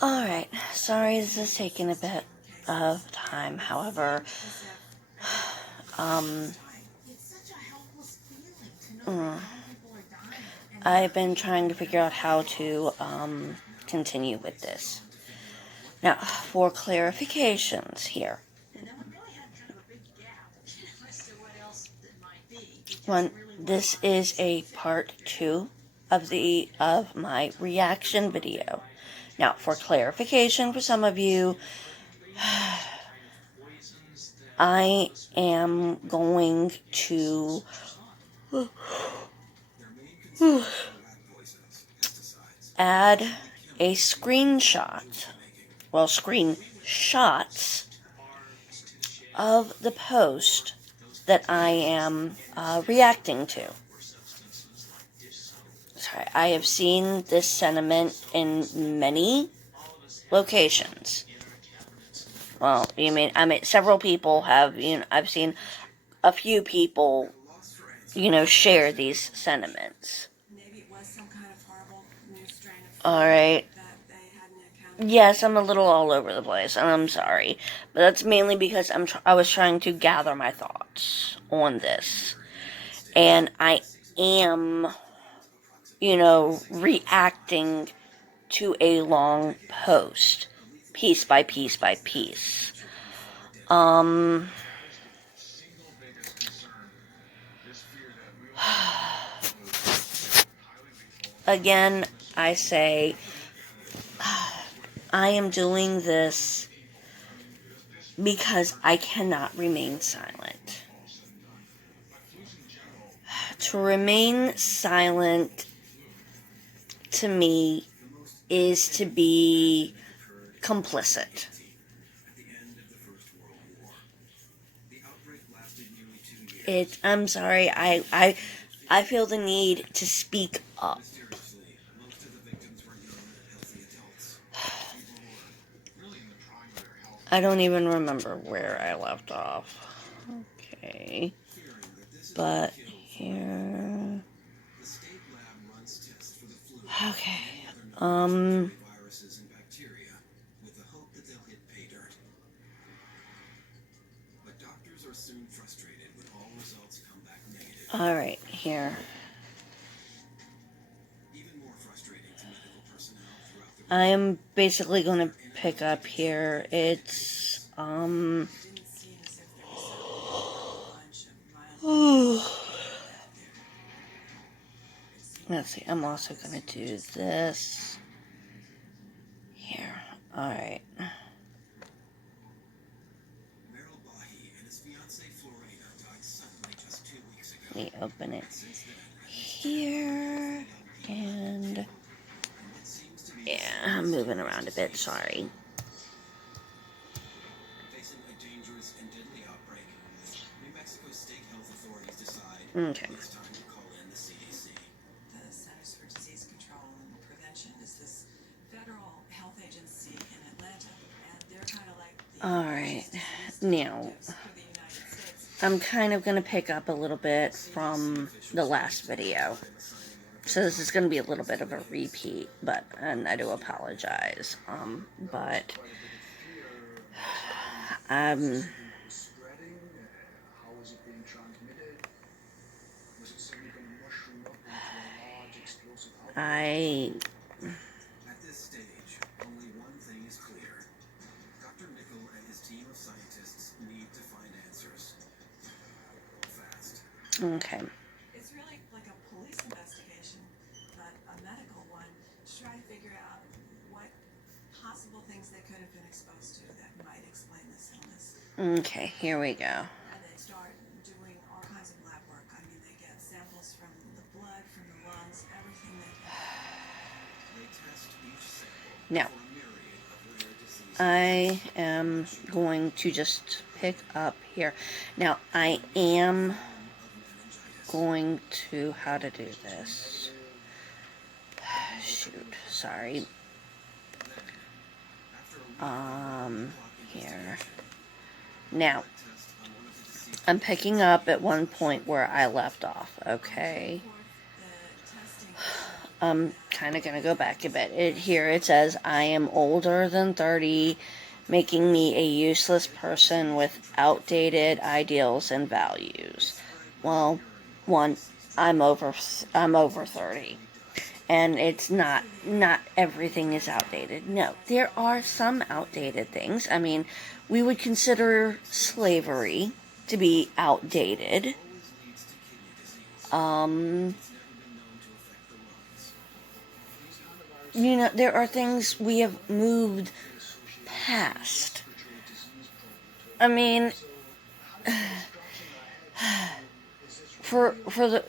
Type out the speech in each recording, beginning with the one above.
Alright, sorry this is taking a bit of time, however, I've been trying to figure out how to, continue with this. Now, for clarifications here. One, this is a part 2 of my reaction video. Now, for clarification for some of you, I am going to add a screenshots of the post that I am reacting to. Sorry, I have seen this sentiment in many locations. Well, several people have, I've seen a few people, share these sentiments. Alright. Yes, I'm a little all over the place, and I'm sorry. But that's mainly because I was trying to gather my thoughts on this. And I am, reacting to a long post. Piece by piece by piece. Again, I say, I am doing this because I cannot remain silent. To remain silent, to me, is to be complicit. I'm sorry, I feel the need to speak up. I don't even remember where I left off. Okay. But here. Okay. Alright, here. I am basically going to pick up here. It's, let's see, I'm also going to do this here. Alright. Let me open it here, and yeah, I'm moving around a bit, sorry. Okay. Alright, now, I'm kind of going to pick up a little bit from the last video. So this is going to be a little bit of a repeat, and I do apologize. At this stage, only one thing is clear. Dr. Nickel and his team of scientists need to find answers. Fast. Okay. It's really like a police investigation, but a medical one, to try to figure out what possible things they could have been exposed to that might explain this illness. Okay, here we go. And they start doing all kinds of lab work. I mean, they get samples from the blood, from the lungs, everything they can. Now, I am going to just pick up here. Now, I am going to, how to do this. Shoot, sorry. Here. Now, I'm picking up at one point where I left off, okay? I'm kind of going to go back a bit. Here it says, I am older than 30, making me a useless person with outdated ideals and values. Well, one, I'm over 30. And it's not everything is outdated. No, there are some outdated things. I mean, we would consider slavery to be outdated. There are things we have moved past. I mean, for the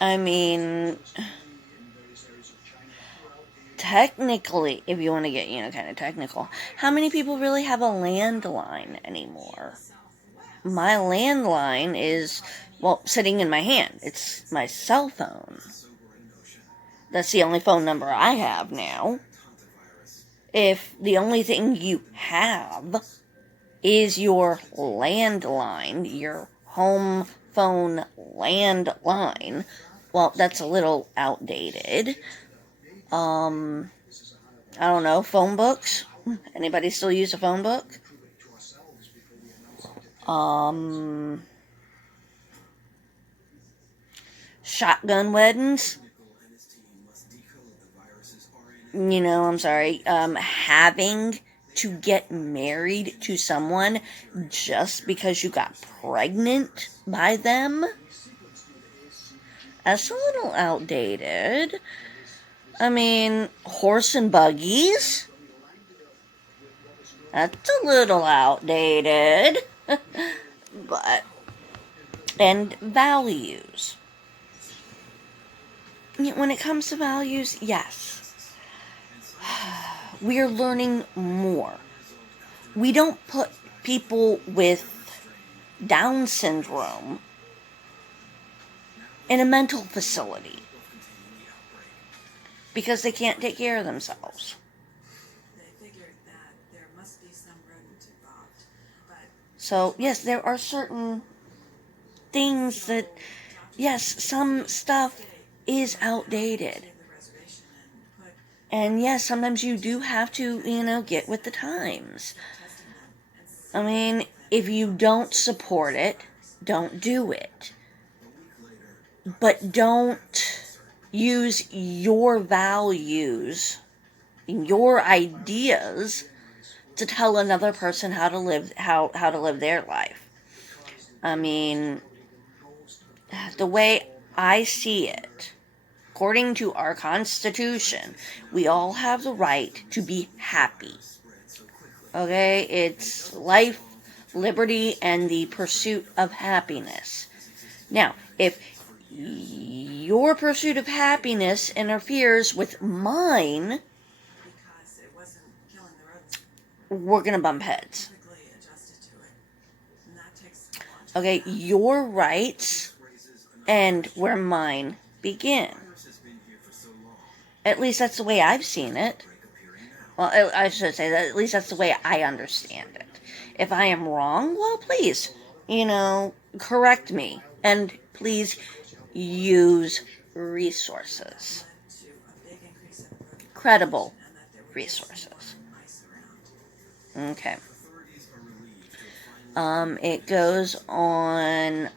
I mean, technically, if you want to get, kind of technical, how many people really have a landline anymore? My landline is, sitting in my hand. It's my cell phone. That's the only phone number I have now. If the only thing you have is your landline, your home phone landline, well, that's a little outdated. I don't know, phone books? Anybody still use a phone book? Shotgun weddings? I'm sorry, having to get married to someone just because you got pregnant by them? That's a little outdated. I mean, horse and buggies? That's a little outdated. But, and values. When it comes to values, yes. We're learning more. We don't put people with Down syndrome in a mental facility because they can't take care of themselves. They figured that there must be some rodent involved. So, yes, there are certain things that, yes, some stuff is outdated. And yes, sometimes you do have to, get with the times. I mean, if you don't support it, don't do it. But don't use your values, your ideas, to tell another person how to live their life. I mean, the way I see it, according to our Constitution, we all have the right to be happy. Okay? It's life, liberty, and the pursuit of happiness. Now, if your pursuit of happiness interferes with mine, we're going to bump heads. Okay, your rights end where mine begin. At least that's the way I've seen it. Well, I should say that at least that's the way I understand it. If I am wrong, well, please, correct me. And please use resources. Credible resources. Okay. It goes on,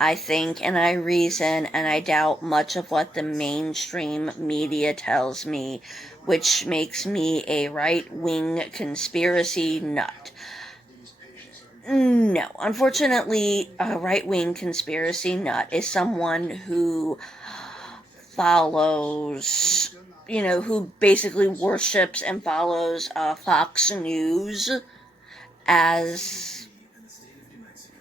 I think, and I reason, and I doubt much of what the mainstream media tells me, which makes me a right-wing conspiracy nut. No, unfortunately, a right-wing conspiracy nut is someone who follows, who basically worships and follows Fox News as,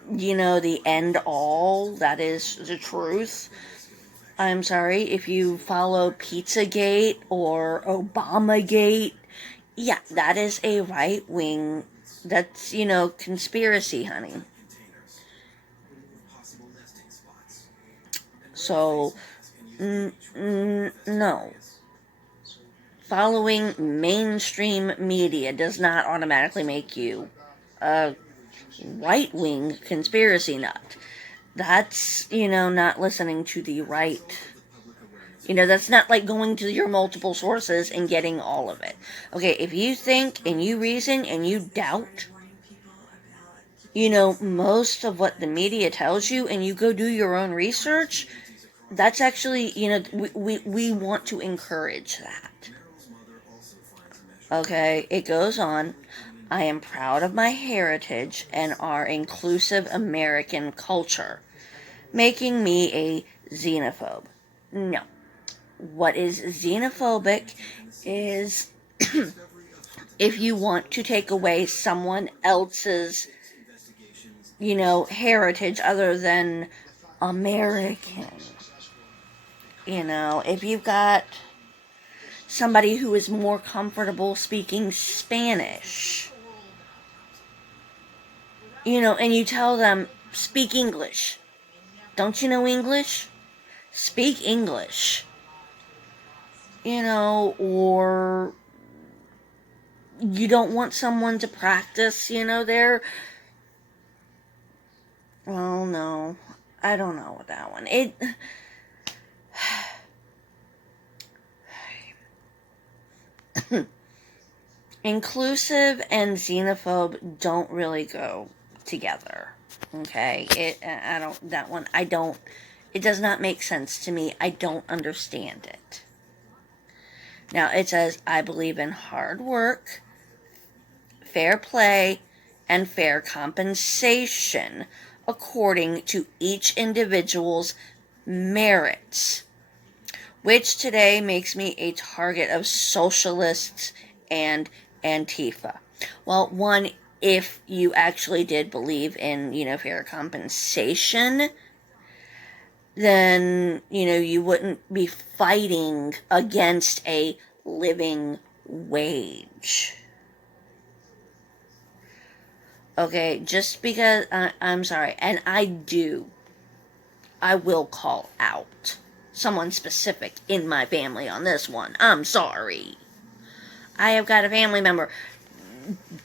the end all. That is the truth. I'm sorry, if you follow Pizzagate or Obamagate, yeah, that is a right-wing, that's, conspiracy, honey. So, no. Following mainstream media does not automatically make you a right-wing conspiracy nut. That's, not listening to the right. That's not like going to your multiple sources and getting all of it. Okay, if you think and you reason and you doubt, most of what the media tells you and you go do your own research, that's actually, we want to encourage that. Okay, it goes on. I am proud of my heritage and our inclusive American culture, making me a xenophobe. No. What is xenophobic is if you want to take away someone else's, heritage other than American. If you've got somebody who is more comfortable speaking Spanish, and you tell them, speak English. Don't you know English? Speak English. Or you don't want someone to practice, their... Oh, no. I don't know with that one. Inclusive and xenophobe don't really go together. Okay? It does not make sense to me. I don't understand it. Now, it says, I believe in hard work, fair play, and fair compensation according to each individual's merits, which today makes me a target of socialists and Antifa. Well, one, if you actually did believe in, fair compensation, then, you wouldn't be fighting against a living wage. Okay, just because, I'm sorry, and I will call out someone specific in my family on this one. I'm sorry. I have got a family member,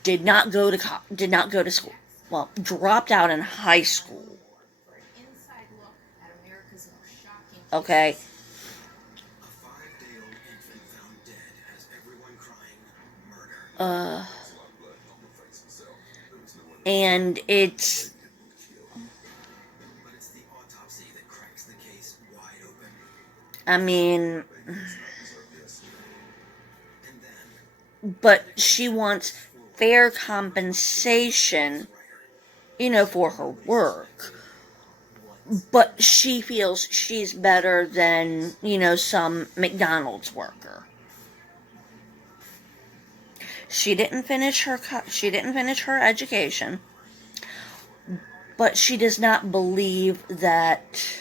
did not go to school. Well, dropped out in high school. Okay. A 5-day-old infant found dead has everyone crying murder. And it's... But it's the autopsy that cracks the case wide open. I mean... And then... But she wants fair compensation, for her work. But she feels she's better than, some McDonald's worker. She didn't finish her education, but she does not believe that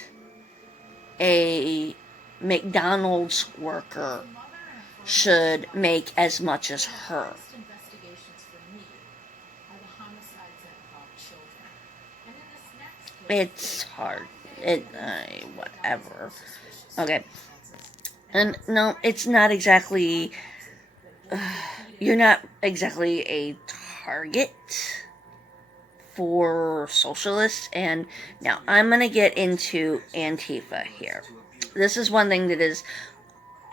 a McDonald's worker should make as much as her. It's hard. Whatever. Okay. And no, it's not exactly... you're not exactly a target for socialists. And now I'm going to get into Antifa here. This is one thing that is...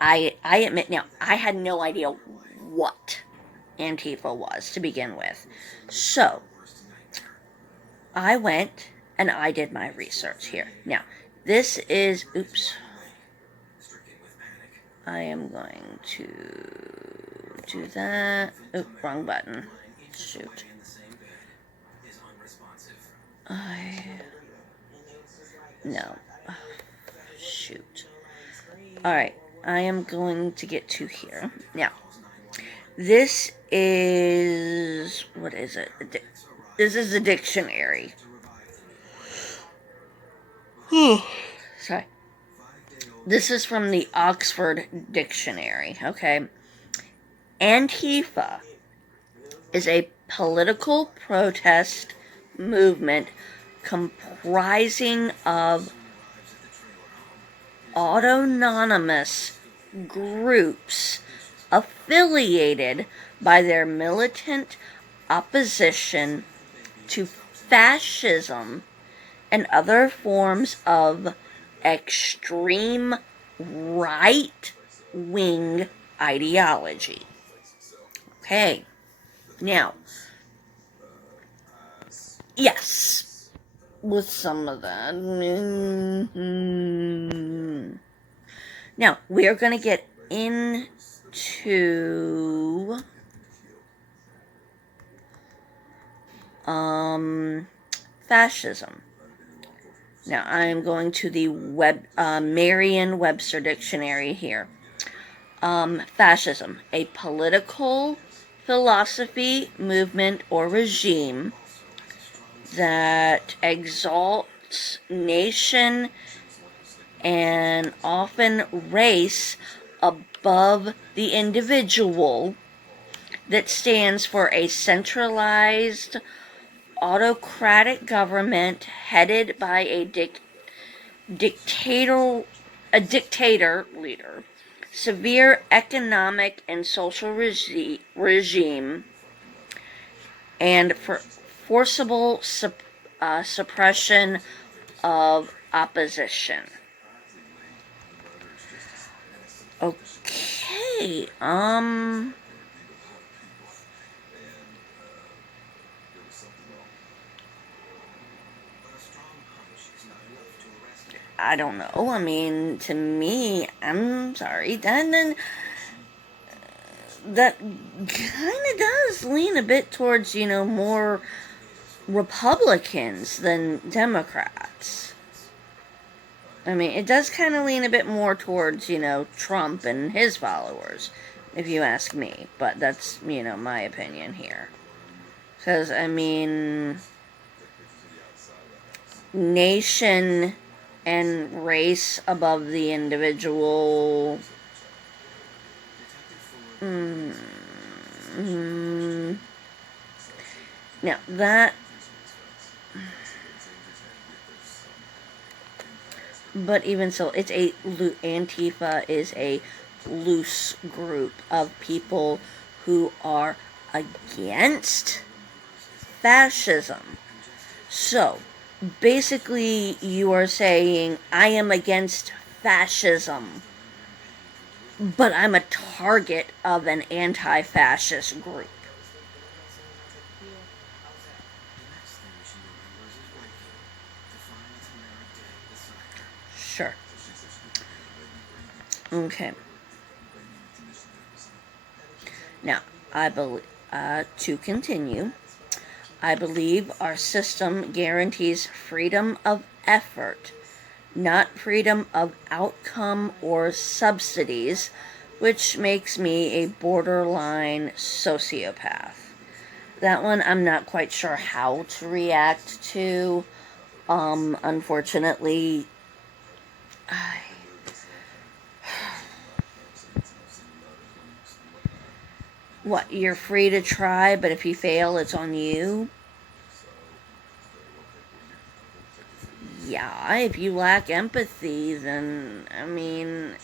I admit now, I had no idea what Antifa was to begin with. So, I went and I did my research here. Now, this is... Oops. I am going to do that. Oh, wrong button. Shoot. No. Shoot. Alright. I am going to get to here. Now, this is... What is it? This is a dictionary. Sorry. This is from the Oxford Dictionary, okay? Antifa is a political protest movement comprising of autonomous groups affiliated by their militant opposition to fascism and other forms of extreme right-wing ideology. Okay, now, yes, with some of that. Now, we are going to get into fascism. Now, I am going to the Merriam-Webster dictionary here. Fascism, a political philosophy, movement, or regime that exalts nation and often race above the individual, that stands for a centralized autocratic government headed by a dictator leader, severe economic and social regime, and for forcible suppression of opposition. Okay, I don't know. I mean, to me, I'm sorry, that kind of does lean a bit towards, more Republicans than Democrats. I mean, it does kind of lean a bit more towards, Trump and his followers, if you ask me. But that's, my opinion here. Because, I mean, nation and race above the individual. Now, that... But even so, Antifa is a loose group of people who are against fascism. So, basically, you are saying, I am against fascism, but I'm a target of an anti-fascist group. Sure. Okay. Now, I believe, to continue, I believe our system guarantees freedom of effort, not freedom of outcome or subsidies, which makes me a borderline sociopath. That one I'm not quite sure how to react to. Unfortunately, what, you're free to try, but if you fail, it's on you? Yeah, if you lack empathy, then, I mean,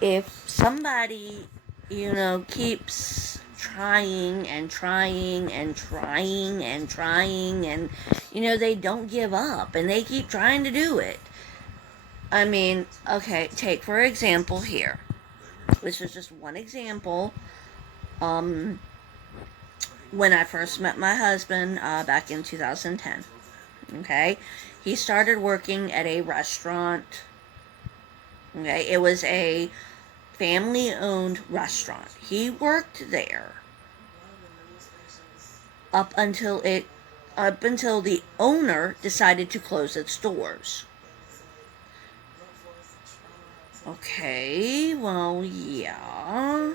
if somebody, keeps trying and trying and trying and trying and, they don't give up and they keep trying to do it. I mean, okay, take for example here. This is just one example. When I first met my husband back in 2010, okay, he started working at a restaurant. Okay, it was a family-owned restaurant. He worked there up until the owner decided to close its doors. Okay, well, yeah.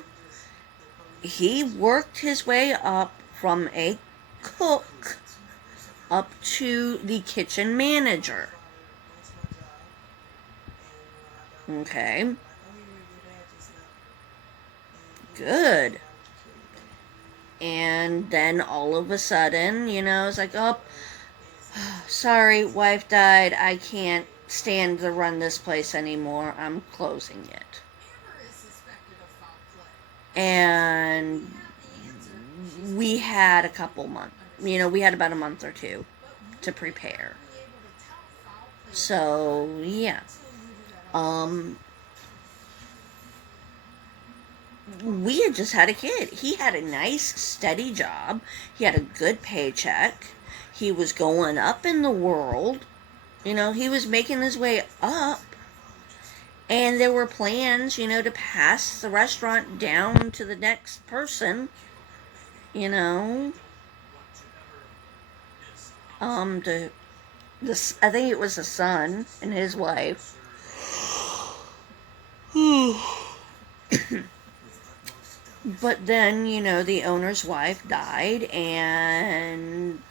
He worked his way up from a cook up to the kitchen manager. Okay. Good. And then all of a sudden, it's like, oh, sorry, wife died. I can't stand to run this place anymore. I'm closing it. And we had a couple months. we had about a month or two to prepare. So, yeah. We had just had a kid. He had a nice, steady job. He had a good paycheck. He was going up in the world. He was making his way up. And there were plans, to pass the restaurant down to the next person. I think it was the son and his wife. But then, the owner's wife died, and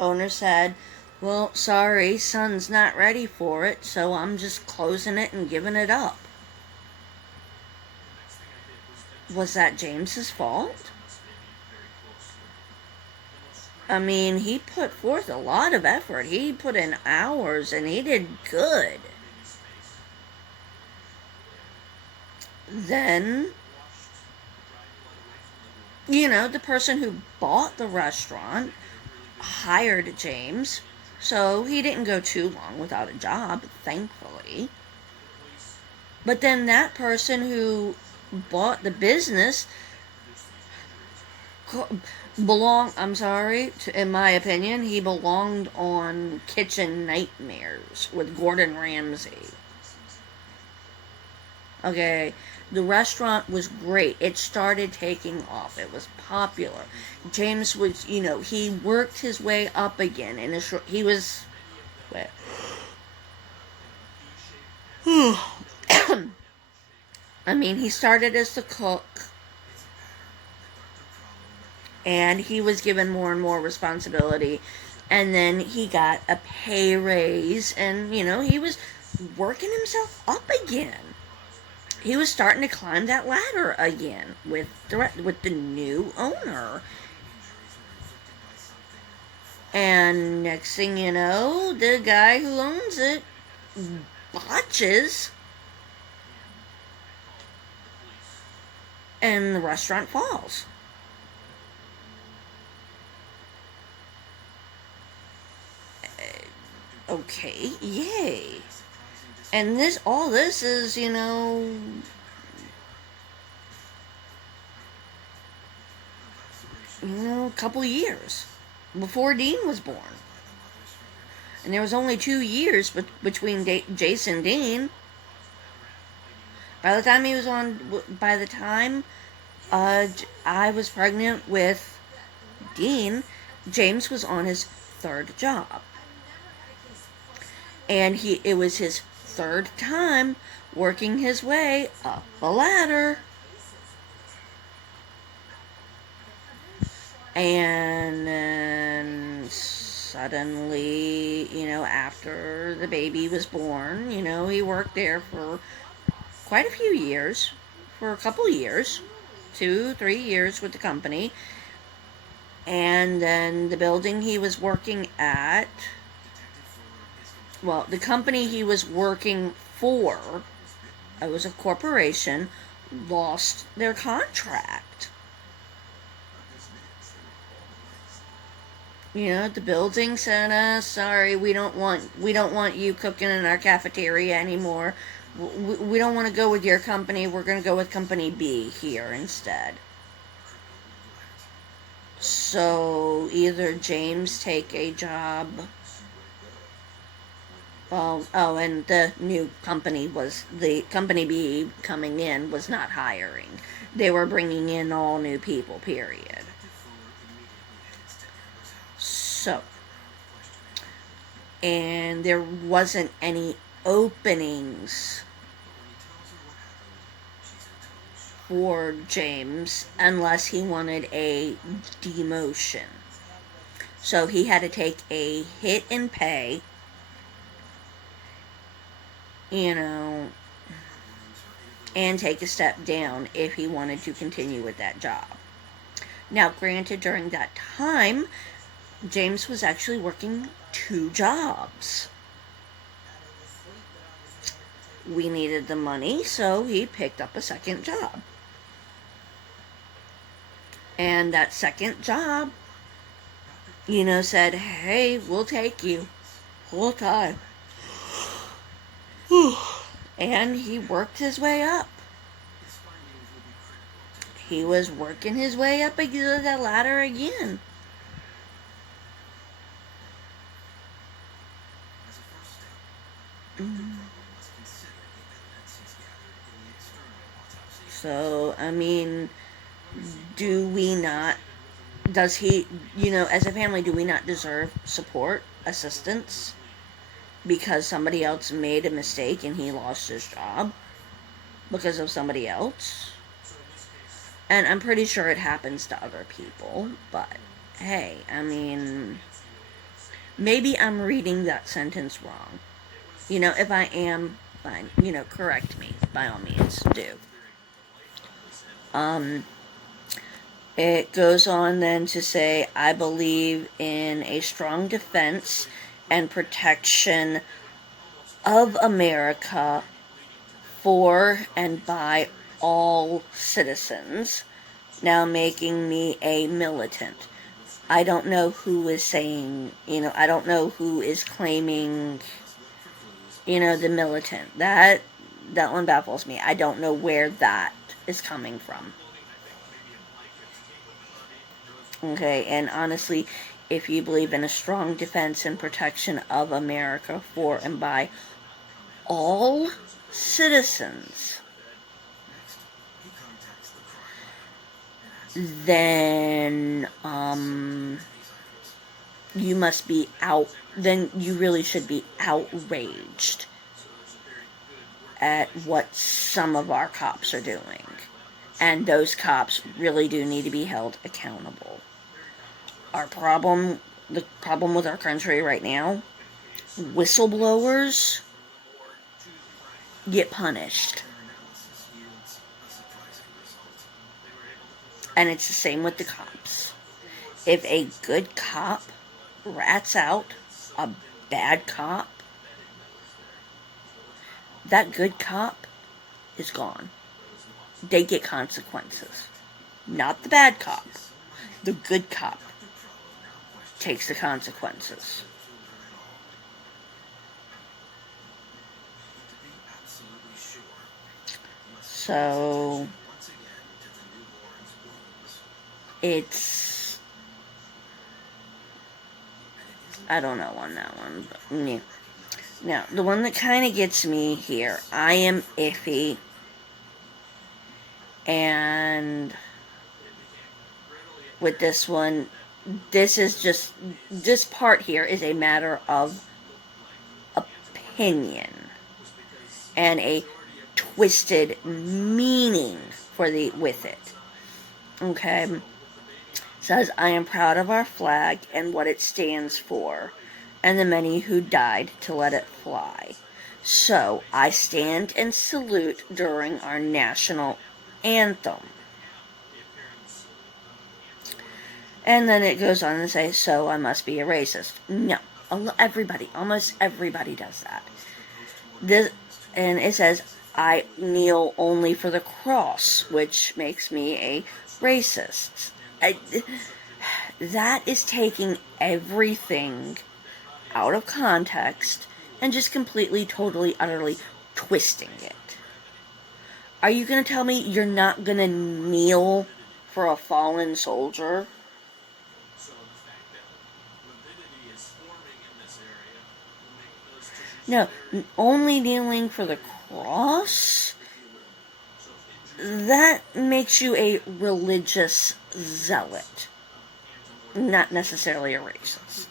owner said, well, sorry, son's not ready for it, so I'm just closing it and giving it up. Was that James's fault? I mean, he put forth a lot of effort. He put in hours, and he did good. Then, the person who bought the restaurant hired James, so he didn't go too long without a job, thankfully. But then that person who bought the business in my opinion, he belonged on Kitchen Nightmares with Gordon Ramsay. Okay, the restaurant was great. It started taking off. It was popular. James was, he worked his way up again. And he was... I mean, he started as the cook. And he was given more and more responsibility. And then he got a pay raise. And, he was working himself up again. He was starting to climb that ladder again with the new owner. And next thing you know, the guy who owns it botches. And the restaurant falls. Okay, yay. And all this is, a couple years before Dean was born. And there was only 2 years between Jason and Dean. By the time I was pregnant with Dean, James was on his 3rd job. And it was his 3rd time working his way up the ladder. And then suddenly, after the baby was born, he worked there for quite a few years, for a couple years, 2-3 years with the company. And then the building he was working at, the company he was working for, it was a corporation, lost their contract. The building said, sorry, we don't want you cooking in our cafeteria anymore. We don't want to go with your company. We're going to go with company B here instead. So either James take a job. And the new company the company B coming in was not hiring. They were bringing in all new people, period. So, and there wasn't any openings for James unless he wanted a demotion. So he had to take a hit in pay, and take a step down if he wanted to continue with that job. Now, granted, during that time, James was actually working 2 jobs. We needed the money, so he picked up a second job. And that second job said, hey, we'll take you. Whole time. And he worked his way up. His findings will be critical to He was working his way up the ladder again. as a first step. Dr. Provo must consider the evidence he's gathered in the external autopsy. So, I mean, do we not, does he, as a family, do we not deserve support, assistance? Because somebody else made a mistake and he lost his job because of somebody else? And I'm pretty sure it happens to other people, but hey, I mean, maybe I'm reading that sentence wrong. If I am, fine, correct me, by all means, do. It goes on then to say, I believe in a strong defense and protection of America for and by all citizens, now making me a militant. I don't know who is saying, I don't know who is claiming, the militant. That one baffles me. I don't know where that is coming from. Okay, and honestly, if you believe in a strong defense and protection of America for and by all citizens, He contacts the crime lab then you must be then you really should be outraged at what some of our cops are doing. And those cops really do need to be held accountable. The problem with our country right now, whistleblowers get punished. And it's the same with the cops. If a good cop rats out a bad cop, that good cop is gone. They get consequences. Not the bad cop. The good cop takes the consequences. So it's, I don't know on that one, but yeah. Now, the one that kind of gets me here, I am iffy, and with this one, this part here is a matter of opinion and a twisted meaning with it. Okay? It says, I am proud of our flag and what it stands for, and the many who died to let it fly. So, I stand and salute during our national anthem. And then it goes on to say, so I must be a racist. No. Almost everybody does that. And it says, I kneel only for the cross, which makes me a racist. That is taking everything out of context and just completely, totally, utterly twisting it. Are you going to tell me you're not going to kneel for a fallen soldier? No, only kneeling for the cross? That makes you a religious zealot, not necessarily a racist.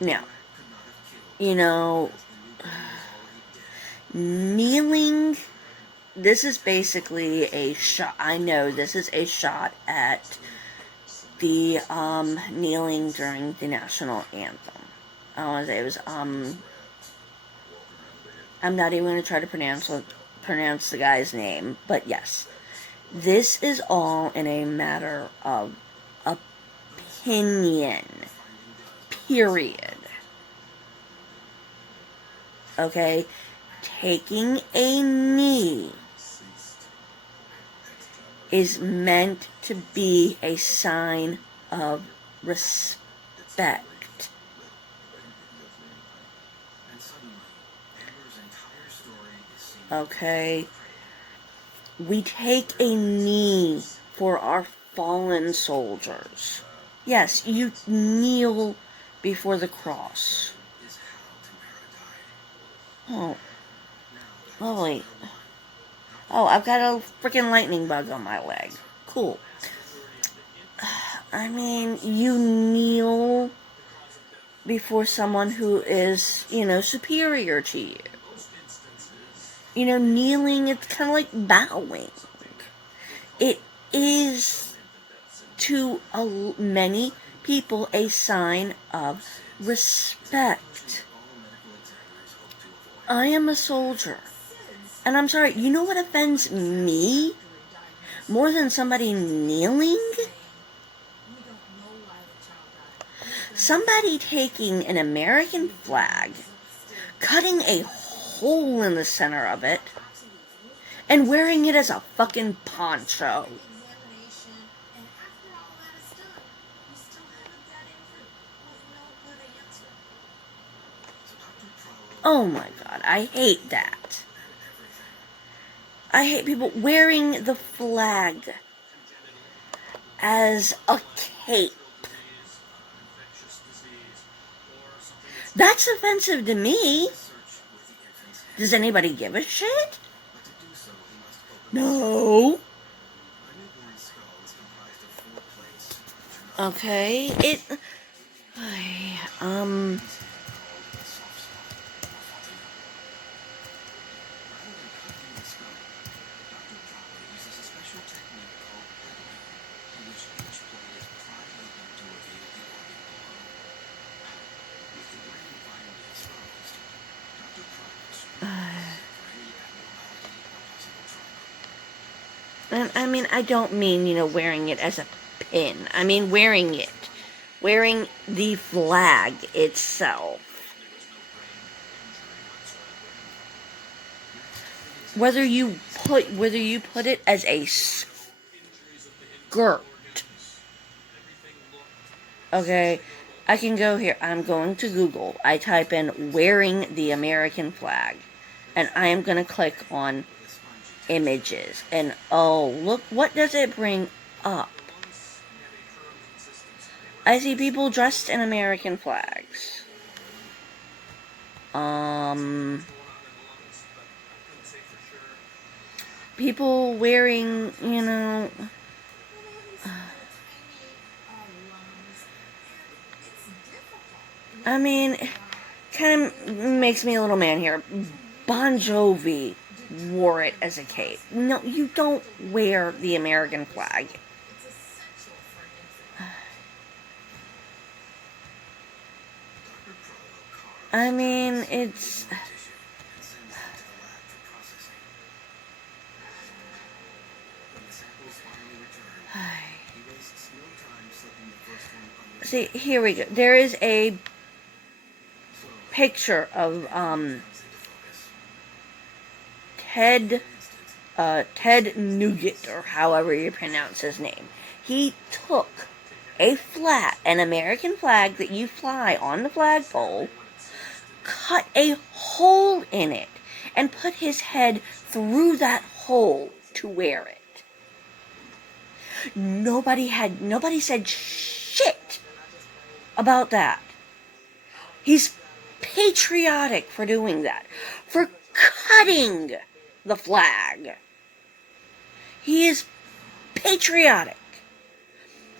Now, kneeling, this is basically a shot. I know this is a shot at the kneeling during the national anthem. I want to say it was I'm not even going to try to pronounce the guy's name, but yes, this is all in a matter of opinion. Period. Okay, taking a knee is meant to be a sign of respect. And suddenly, Amber's entire story is seen. Okay? We take a knee for our fallen soldiers. Yes, you kneel before the cross. Is how Tamara died. Oh, Now, lovely. Oh, I've got a freaking lightning bug on my leg. Cool. I mean, you kneel before someone who is, superior to you. Kneeling, it's kind of like bowing. It is, to many people, a sign of respect. I am a soldier. And I'm sorry, you know what offends me more than somebody kneeling? Somebody taking an American flag, cutting a hole in the center of it, and wearing it as a fucking poncho. Oh my god, I hate that. I hate people wearing the flag as a cape. That's offensive to me. Does anybody give a shit? No. Okay, and I mean, I don't mean, wearing it as a pin. I mean, wearing it. Wearing the flag itself. Whether you put it as a skirt. Okay, I can go here. I'm going to Google. I type in wearing the American flag. And I am going to click on images. And oh, look, what does it bring up? I see people dressed in American flags. People wearing, I mean, kind of makes me a little man here. Bon Jovi wore it as a cape. No, you don't wear the American flag. I mean, it's... See, here we go. There is a picture of Ted Nugent, or however you pronounce his name. He took an American flag that you fly on the flagpole, cut a hole in it, and put his head through that hole to wear it. Nobody said shit about that. He's patriotic for doing that. For cutting the flag. He is patriotic.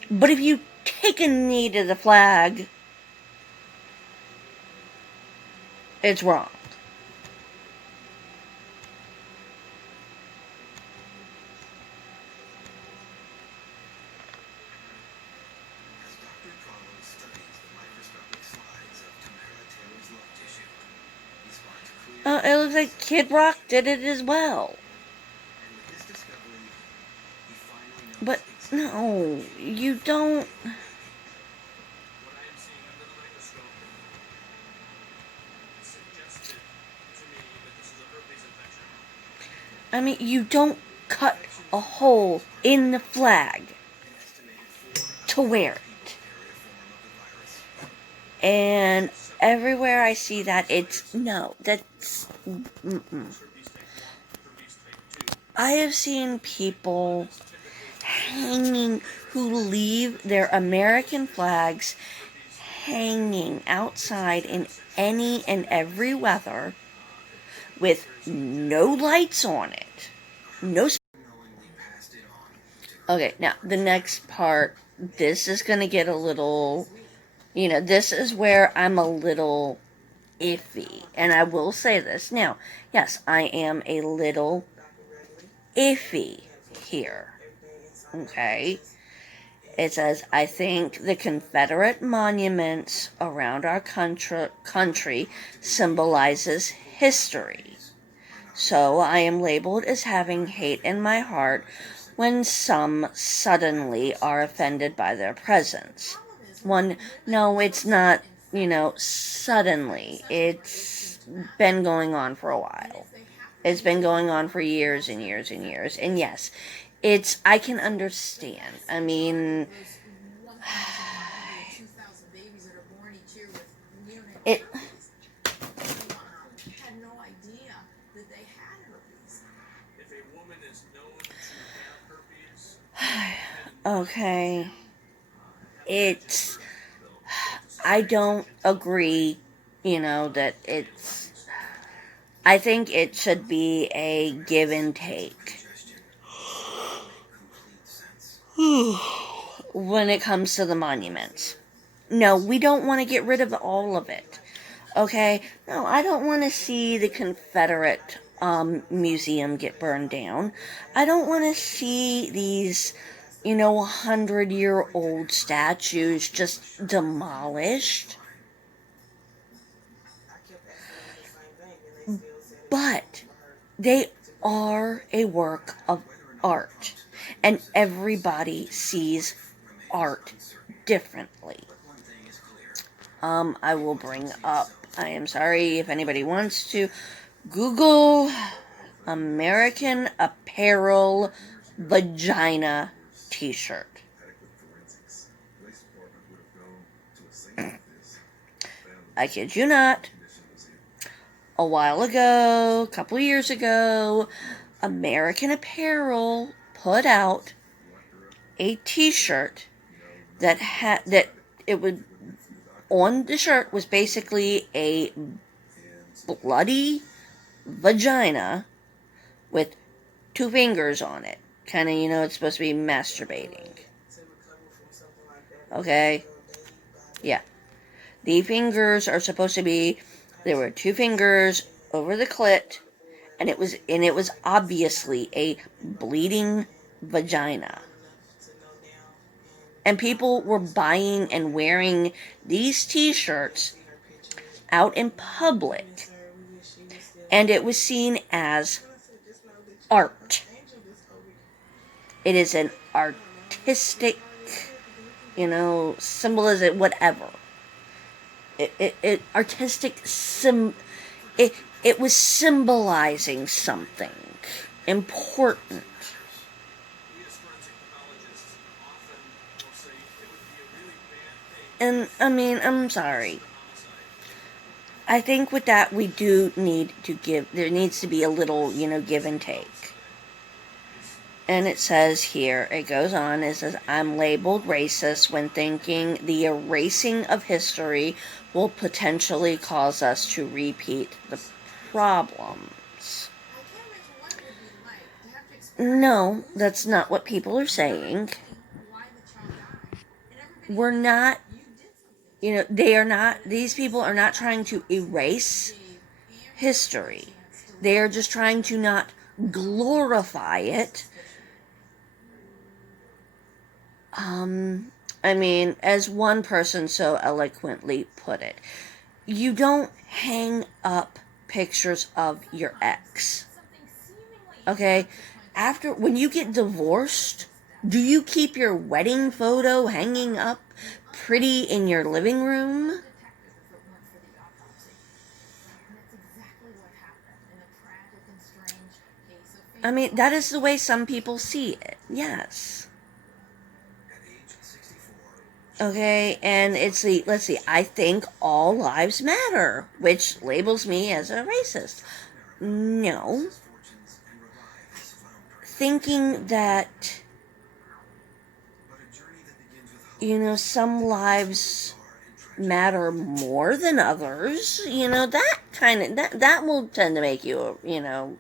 But if you take a knee to the flag, it's wrong. It looks like Kid Rock did it as well. But no, you don't. I mean, you don't cut a hole in the flag to wear it. And everywhere I see that, it's no, that's. Mm-mm. I have seen people hanging who leave their American flags hanging outside in any and every weather with no lights on it. No. Okay, now the next part, this is going to get a little, this is where I'm a little iffy. And I will say this now. Yes, I am a little iffy here. Okay? It says, I think the Confederate monuments around our country symbolizes history. So I am labeled as having hate in my heart when some suddenly are offended by their presence. No, it's not, suddenly. It's been going on for a while. It's been going on for years and years and years. And yes, I can understand. I mean, it. Okay. I don't agree, that I think it should be a give and take. When it comes to the monuments. No, we don't want to get rid of all of it. Okay? No, I don't want to see the Confederate museum get burned down. I don't want to see these 100-year-old statues just demolished. But they are a work of art. And everybody sees art differently. I will bring up, I am sorry if anybody wants to, Google American Apparel Vagina t-shirt. I kid you not. A while ago, a couple of years ago, American Apparel put out a t-shirt that it would, on the shirt was basically a bloody vagina with 2 fingers on it. Kind of, it's supposed to be masturbating. Okay? Yeah. The fingers are supposed to be, there were 2 fingers over the clit, and it was obviously a bleeding vagina. And people were buying and wearing these t-shirts out in public. And it was seen as art. It is an artistic, symbolism, whatever. It was symbolizing something important. And, I'm sorry. I think with that, we do need to there needs to be a little, give and take. And it says here, it goes on, it says, I'm labeled racist when thinking the erasing of history will potentially cause us to repeat the problems. No, that's not what people are saying. We're not, these people are not trying to erase history. They are just trying to not glorify it. As one person so eloquently put it, you don't hang up pictures of your ex. Okay? When you get divorced, do you keep your wedding photo hanging up pretty in your living room? I mean, that is the way some people see it. Yes. At age 64, Okay, and it's the, let's see, I think all lives matter, which labels me as a racist. No. his fortunes and revive his floundering. Thinking that, But a journey that begins with hope, you know, some lives bizarre and tragic. matter more than others, you know, that will tend to make you, you know,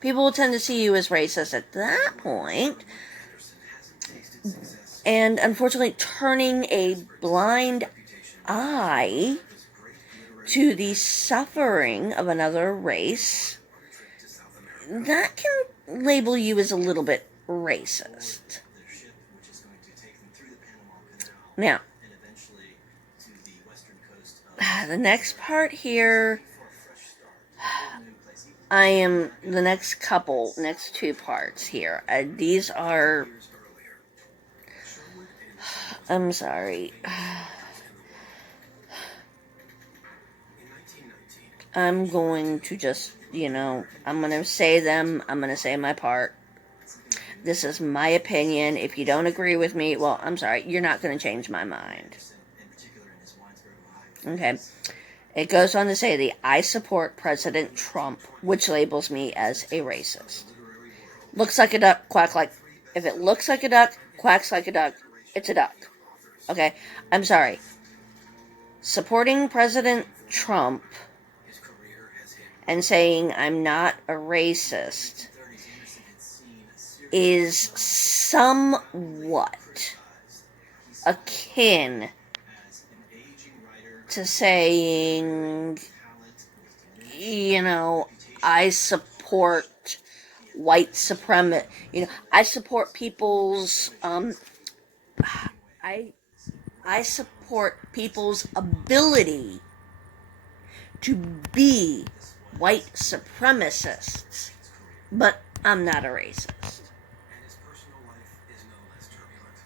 people will tend to see you as racist at that point. Anderson hasn't tasted success. And unfortunately, turning a blind Reputation eye his great literary to the suffering of another race, trip to South America. that can label you as a little bit racist. Their ship, which is going to take them through the Panama Canal Now, and eventually to the western coast of the next part here, for a fresh start. A new place. the next two parts here. These are, Years earlier, Sherwood Anderson was I'm sorry. in the world. In 1919, I'm going to just, you know, I'm going to say them. I'm going to say my part. This is my opinion. If you don't agree with me, well, I'm sorry. You're not going to change my mind. Anderson, in particular in his Winesburg, Ohio, Okay. It goes on to say the I support President Trump, which labels me as a racist. literary world, Looks like a duck, quack like. If it looks like a duck, quacks like a duck, it's a duck. Okay. I'm sorry. Supporting President Trump his career has hit and saying I'm not a racist 30s. Anderson had seen a series is somewhat akin as an aging writer, to saying, talent with you know, I support white supremacy. You know, I support people's I support people's ability to be white supremacists, but I'm not a racist. and his personal life is no less turbulent.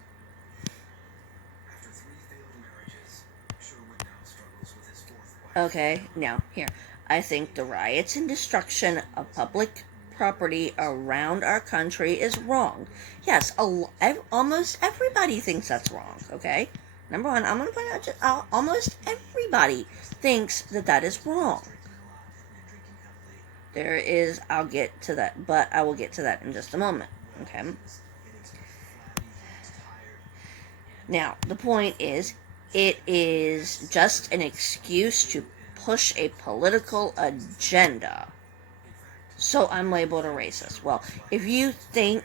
After 3 failed marriages, Sherwood now struggles with his 4th wife. Okay, now here. I think the riots and destruction of public property around our country is wrong. Yes, almost everybody thinks that's wrong, okay? Number one, I'm going to point out almost everybody thinks that is wrong. There is, I'll get to that, but I will get to that in just a moment, okay? Now, the point is, it is just an excuse to push a political agenda. So I'm labeled a racist. Well, if you think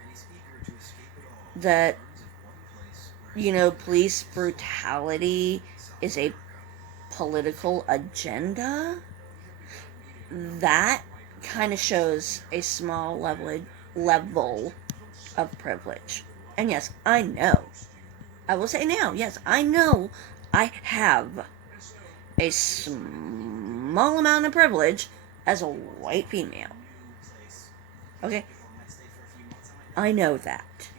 And he's eager to escape it all. that, Learns of one place where you know, police brutality is a political agenda, that kind of shows a small level of privilege. And yes, I know. I will say now, yes, I know I have a small amount of privilege as a white female. Okay? I know that.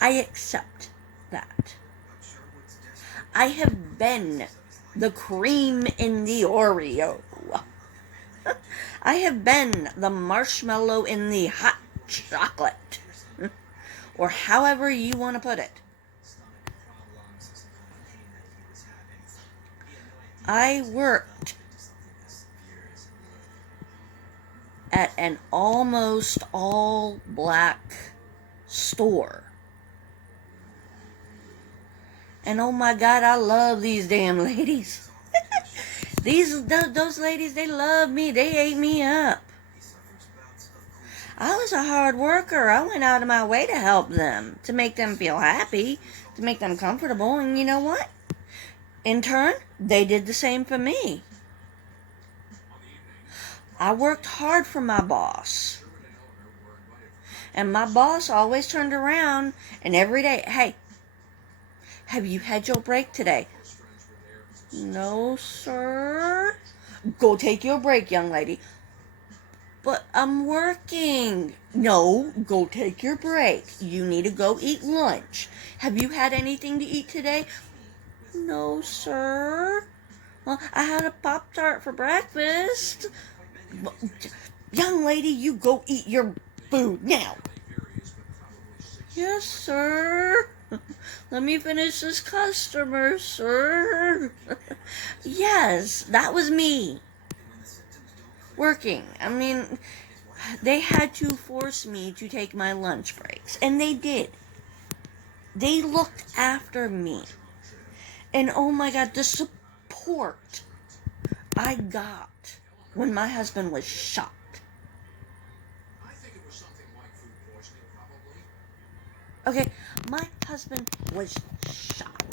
I accept that. I have been the cream in the Oreo. I have been the marshmallow in the hot chocolate. Or however you want to put it. I worked at an almost all black store. And oh my God, I love these damn ladies. Those ladies, they love me. They ate me up. I was a hard worker. I went out of my way to help them, to make them feel happy, to make them comfortable. And you know what? In turn, they did the same for me. I worked hard for my boss. And my boss always turned around and every day, hey, have you had your break today? No, sir. Go take your break, young lady. But I'm working. No, go take your break. You need to go eat lunch. Have you had anything to eat today? No, sir. Well, I had a Pop-Tart for breakfast. Young lady, you go eat your food now. Yes, sir. Let me finish this customer, sir. Yes, that was me. Working. I mean, they had to force me to take my lunch breaks. And they did. They looked after me. And oh my God, the support I got when my husband was shot. Okay, my husband was shot.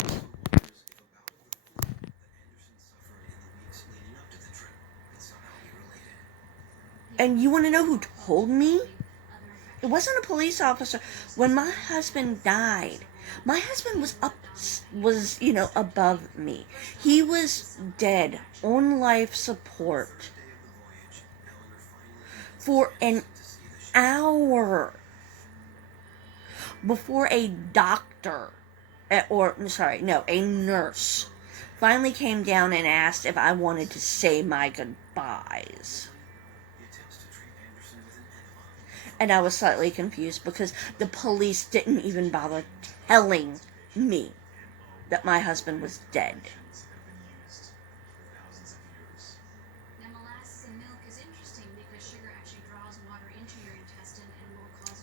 And you want to know who told me? It wasn't a police officer. When my husband died, my husband was above me. He was dead on life support for an hour before a doctor, a nurse finally came down and asked if I wanted to say my goodbyes. And I was slightly confused because the police didn't even bother telling me that my husband was dead.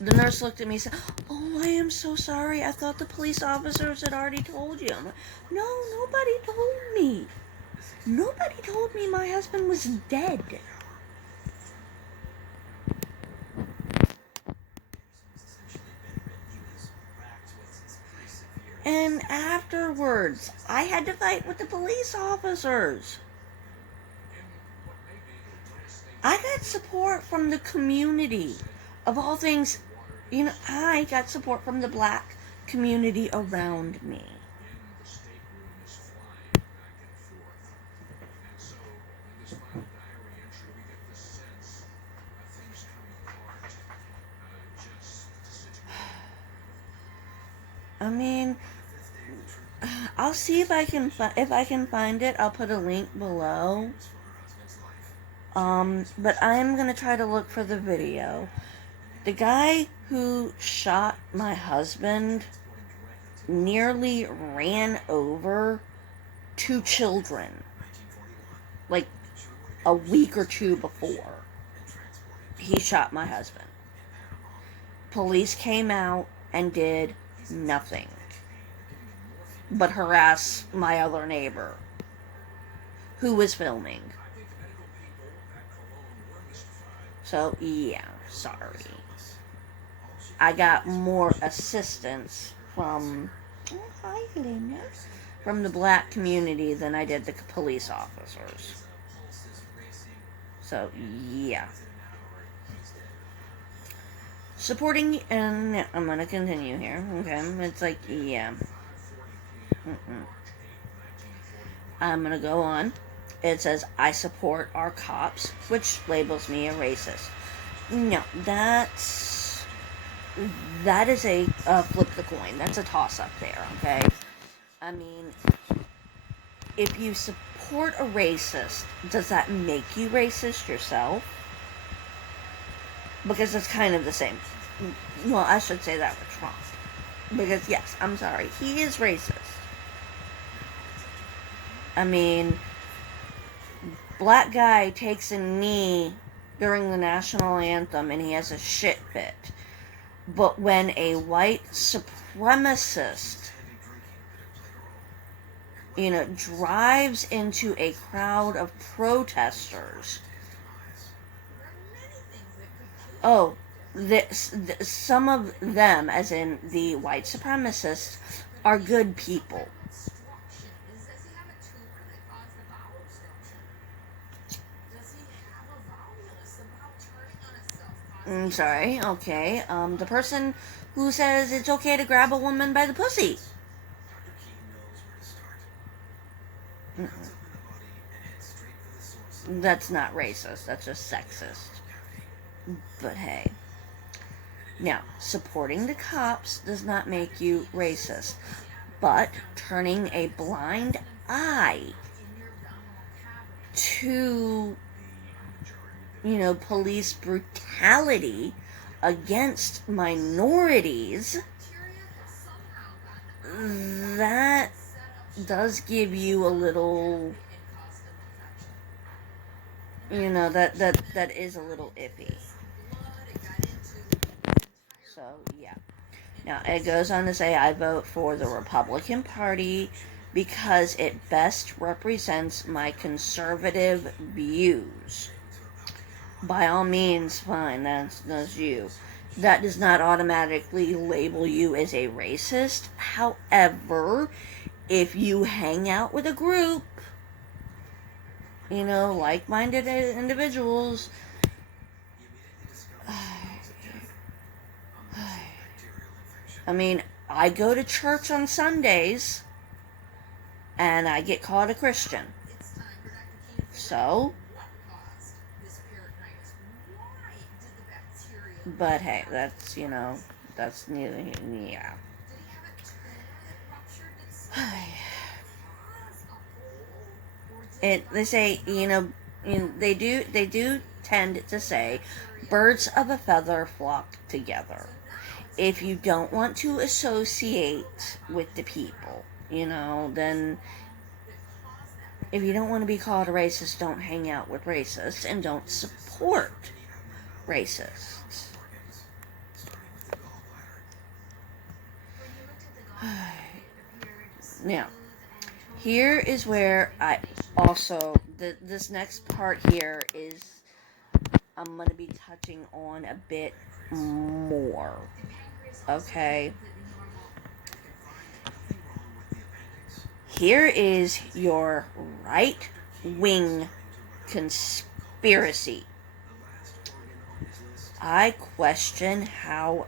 The nurse looked at me and said, "Oh, I am so sorry. I thought the police officers had already told you." I'm like, "No, nobody told me. Nobody told me my husband was dead." And afterwards, I had to fight with the police officers. I got support from the community. Of all things, I got support from the black community around me. I mean, I'll see if I can find it. I'll put a link below. But I'm gonna try to look for the video. The guy who shot my husband nearly ran over 2 children, like a week or 2 before he shot my husband. Police came out and did nothing but harass my other neighbor who was filming. So, yeah, sorry. I got more assistance from the black community than I did the police officers. So, yeah. Supporting, and I'm gonna continue here, okay? It's like, yeah. I'm gonna go on. It says, "I support our cops," which labels me a racist. No, that is a flip the coin. That's a toss-up there, okay? I mean, if you support a racist, does that make you racist yourself? Because it's kind of the same. Well, I should say that with Trump. Because, yes, I'm sorry, he is racist. I mean, black guy takes a knee during the national anthem and he has a shit fit. But when a white supremacist, drives into a crowd of protesters, some of them, as in the white supremacists, are good people. I'm sorry, okay. The person who says it's okay to grab a woman by the pussy. That's not racist, that's just sexist. But hey. Now, supporting the cops does not make you racist. But turning a blind eye to police brutality against minorities, that does give you a little, that is a little iffy. So, yeah. Now, it goes on to say, I vote for the Republican Party because it best represents my conservative views. By all means, fine, that's you. That does not automatically label you as a racist. However, if you hang out with a group, like-minded individuals, I mean, I go to church on Sundays, and I get called a Christian. So, but hey, that's neither, yeah. They say, they do tend to say, birds of a feather flock together. If you don't want to associate with the people, then if you don't want to be called a racist, don't hang out with racists and don't support racists. Now, here is where I also, this next part here is, I'm going to be touching on a bit more. Okay. Here is your right-wing conspiracy. I question how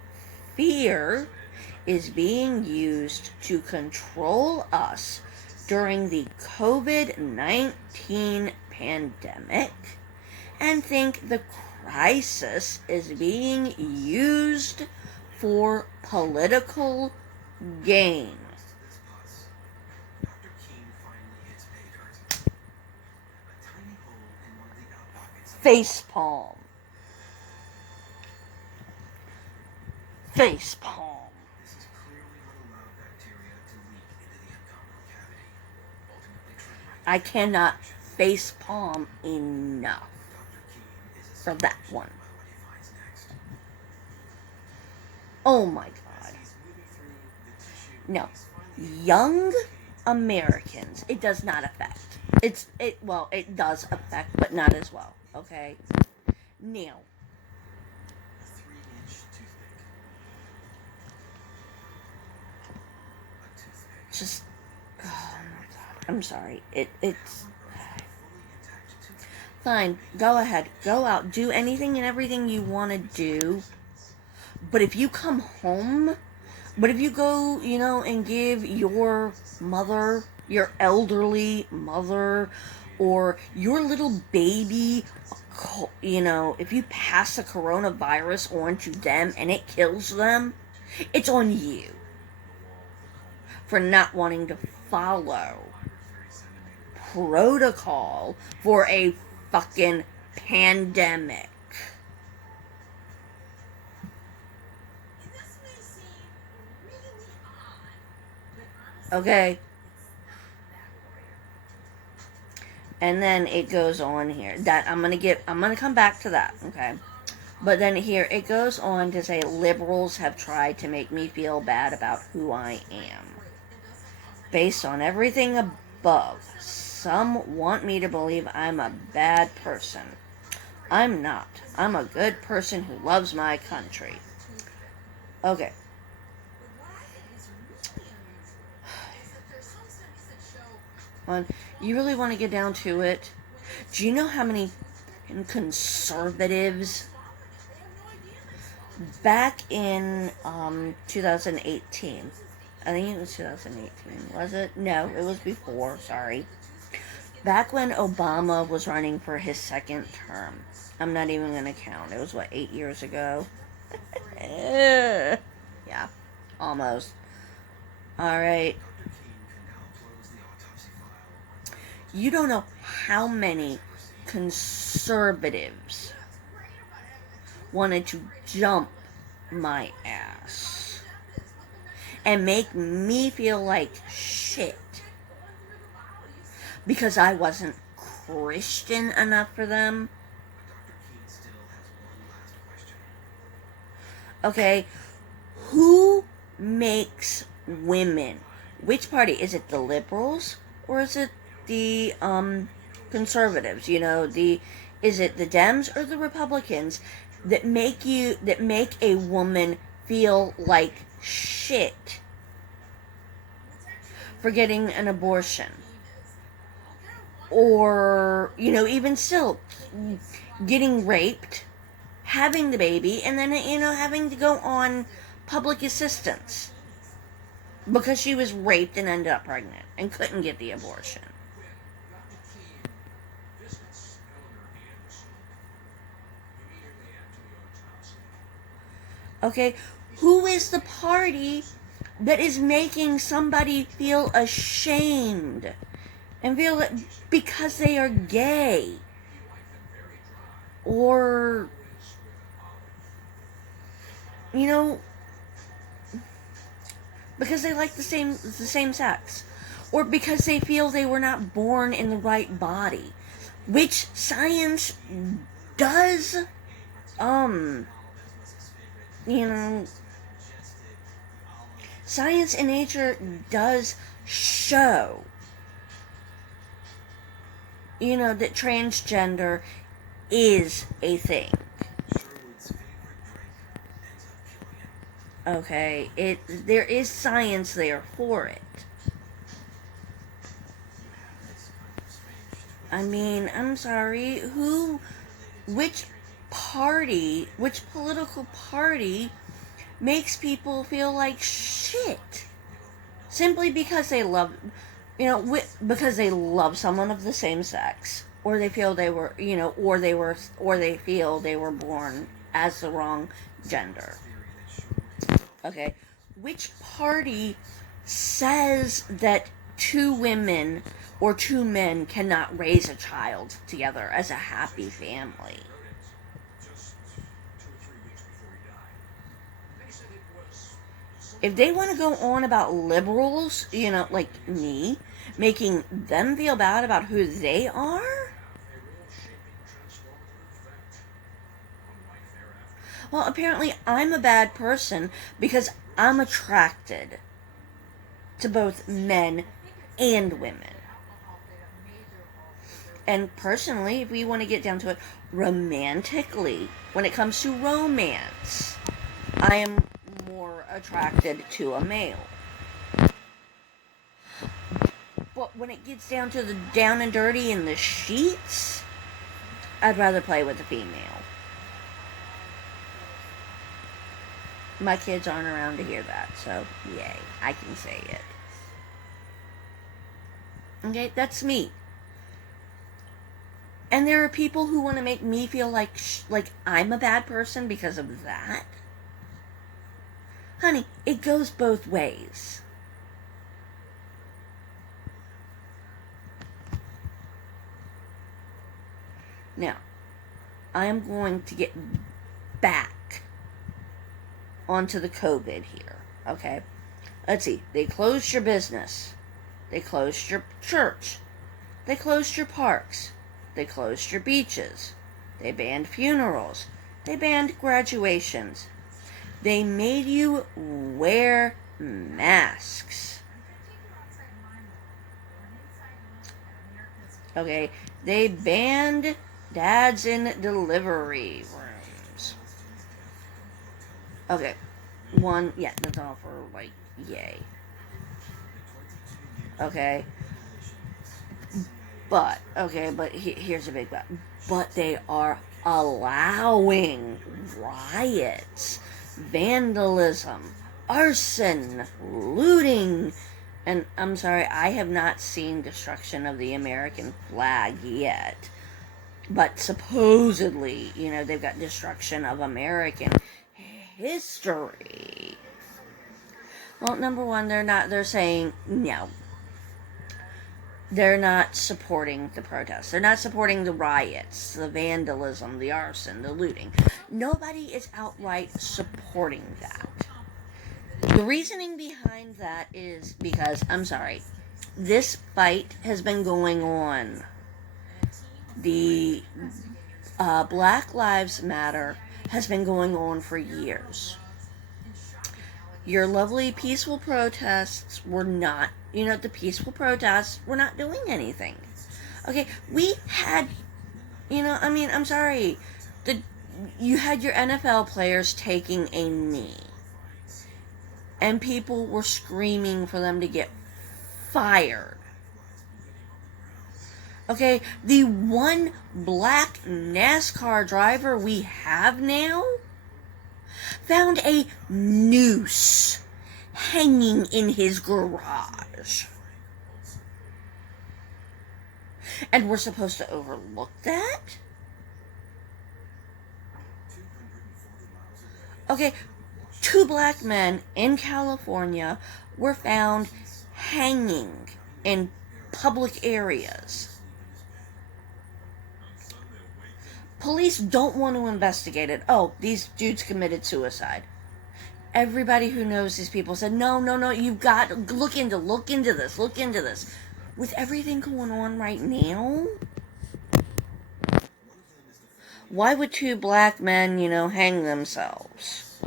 fear is being used to control us during the COVID-19 pandemic, and think the crisis is being used for political gain. Facepalm. Facepalm. I cannot facepalm enough for that one. Oh my God. No. Young Americans, it does not affect. It does affect, but not as well. Okay? Now. Just, oh my God. I'm sorry. It's fine. Go ahead. Go out. Do anything and everything you want to do. But if you come home, if you go, and give your mother, your elderly mother, or your little baby, if you pass the coronavirus on to them and it kills them, it's on you for not wanting to follow protocol for a fucking pandemic. Okay. And then it goes on here. That I'm gonna come back to that, okay? But then here it goes on to say liberals have tried to make me feel bad about who I am. Based on everything above, some want me to believe I'm a bad person. I'm not. I'm a good person who loves my country. Okay. You really want to get down to it? Do you know how many conservatives back in 2018? I think it was 2018. Was it? No, it was before. Sorry. Back when Obama was running for his second term. I'm not even going to count. It was, 8 years ago? Yeah. Almost. Alright. You don't know how many conservatives wanted to jump my ass and make me feel like shit because I wasn't Christian enough for them. Dr. King still has one last question. Okay, who makes women? Which party? Is it the liberals or is it the conservatives? Is it the Dems or the Republicans that make a woman feel like shit for getting an abortion? Or, even still getting raped, having the baby, and then, having to go on public assistance because she was raped and ended up pregnant and couldn't get the abortion. Okay, who is the party that is making somebody feel ashamed and feel that because they are gay or because they like the same sex, or because they feel they were not born in the right body, which science does, science and nature does show, that transgender is a thing. Sherwood's favorite drink ends up killing him. Okay, there is science there for it. I mean, I'm sorry, which political party makes people feel like shit simply because they love, because they love someone of the same sex, or they feel they were, or they feel they were born as the wrong gender. Okay, which party says that two women or two men cannot raise a child together as a happy family? If they want to go on about liberals, like me, making them feel bad about who they are, well, apparently I'm a bad person because I'm attracted to both men and women. And personally, if we want to get down to it romantically, when it comes to romance, I am more attracted to a male. But when it gets down to the down and dirty in the sheets, I'd rather play with a female. My kids aren't around to hear that, so yay, I can say it. Okay, that's me. And there are people who want to make me feel like I'm a bad person because of that. Honey, it goes both ways. Now, I am going to get back onto the COVID here, okay? Let's see. They closed your business. They closed your church. They closed your parks. They closed your beaches. They banned funerals. They banned graduations. They made you wear masks. Okay, they banned dads in delivery rooms. Okay, that's all for, yay. Okay. But here's a big but. But they are allowing riots, vandalism, arson, looting, and I'm sorry, I have not seen destruction of the American flag yet. But supposedly, they've got destruction of American history. Well, number one, they're saying no. They're not supporting the protests. They're not supporting the riots, the vandalism, the arson, the looting. Nobody is outright supporting that. The reasoning behind that is because, I'm sorry, this fight has been going on. The Black Lives Matter has been going on for years. Your lovely peaceful protests were not, the peaceful protests were not doing anything. Okay, we had, I'm sorry, you had your NFL players taking a knee. And people were screaming for them to get fired. Okay, the one black NASCAR driver we have now found a noose hanging in his garage. And we're supposed to overlook that? Okay, 2 black men in California were found hanging in public areas. Police don't want to investigate it. Oh, these dudes committed suicide. Everybody who knows these people said, no, you've got to look into this. With everything going on right now, why would 2 black men, hang themselves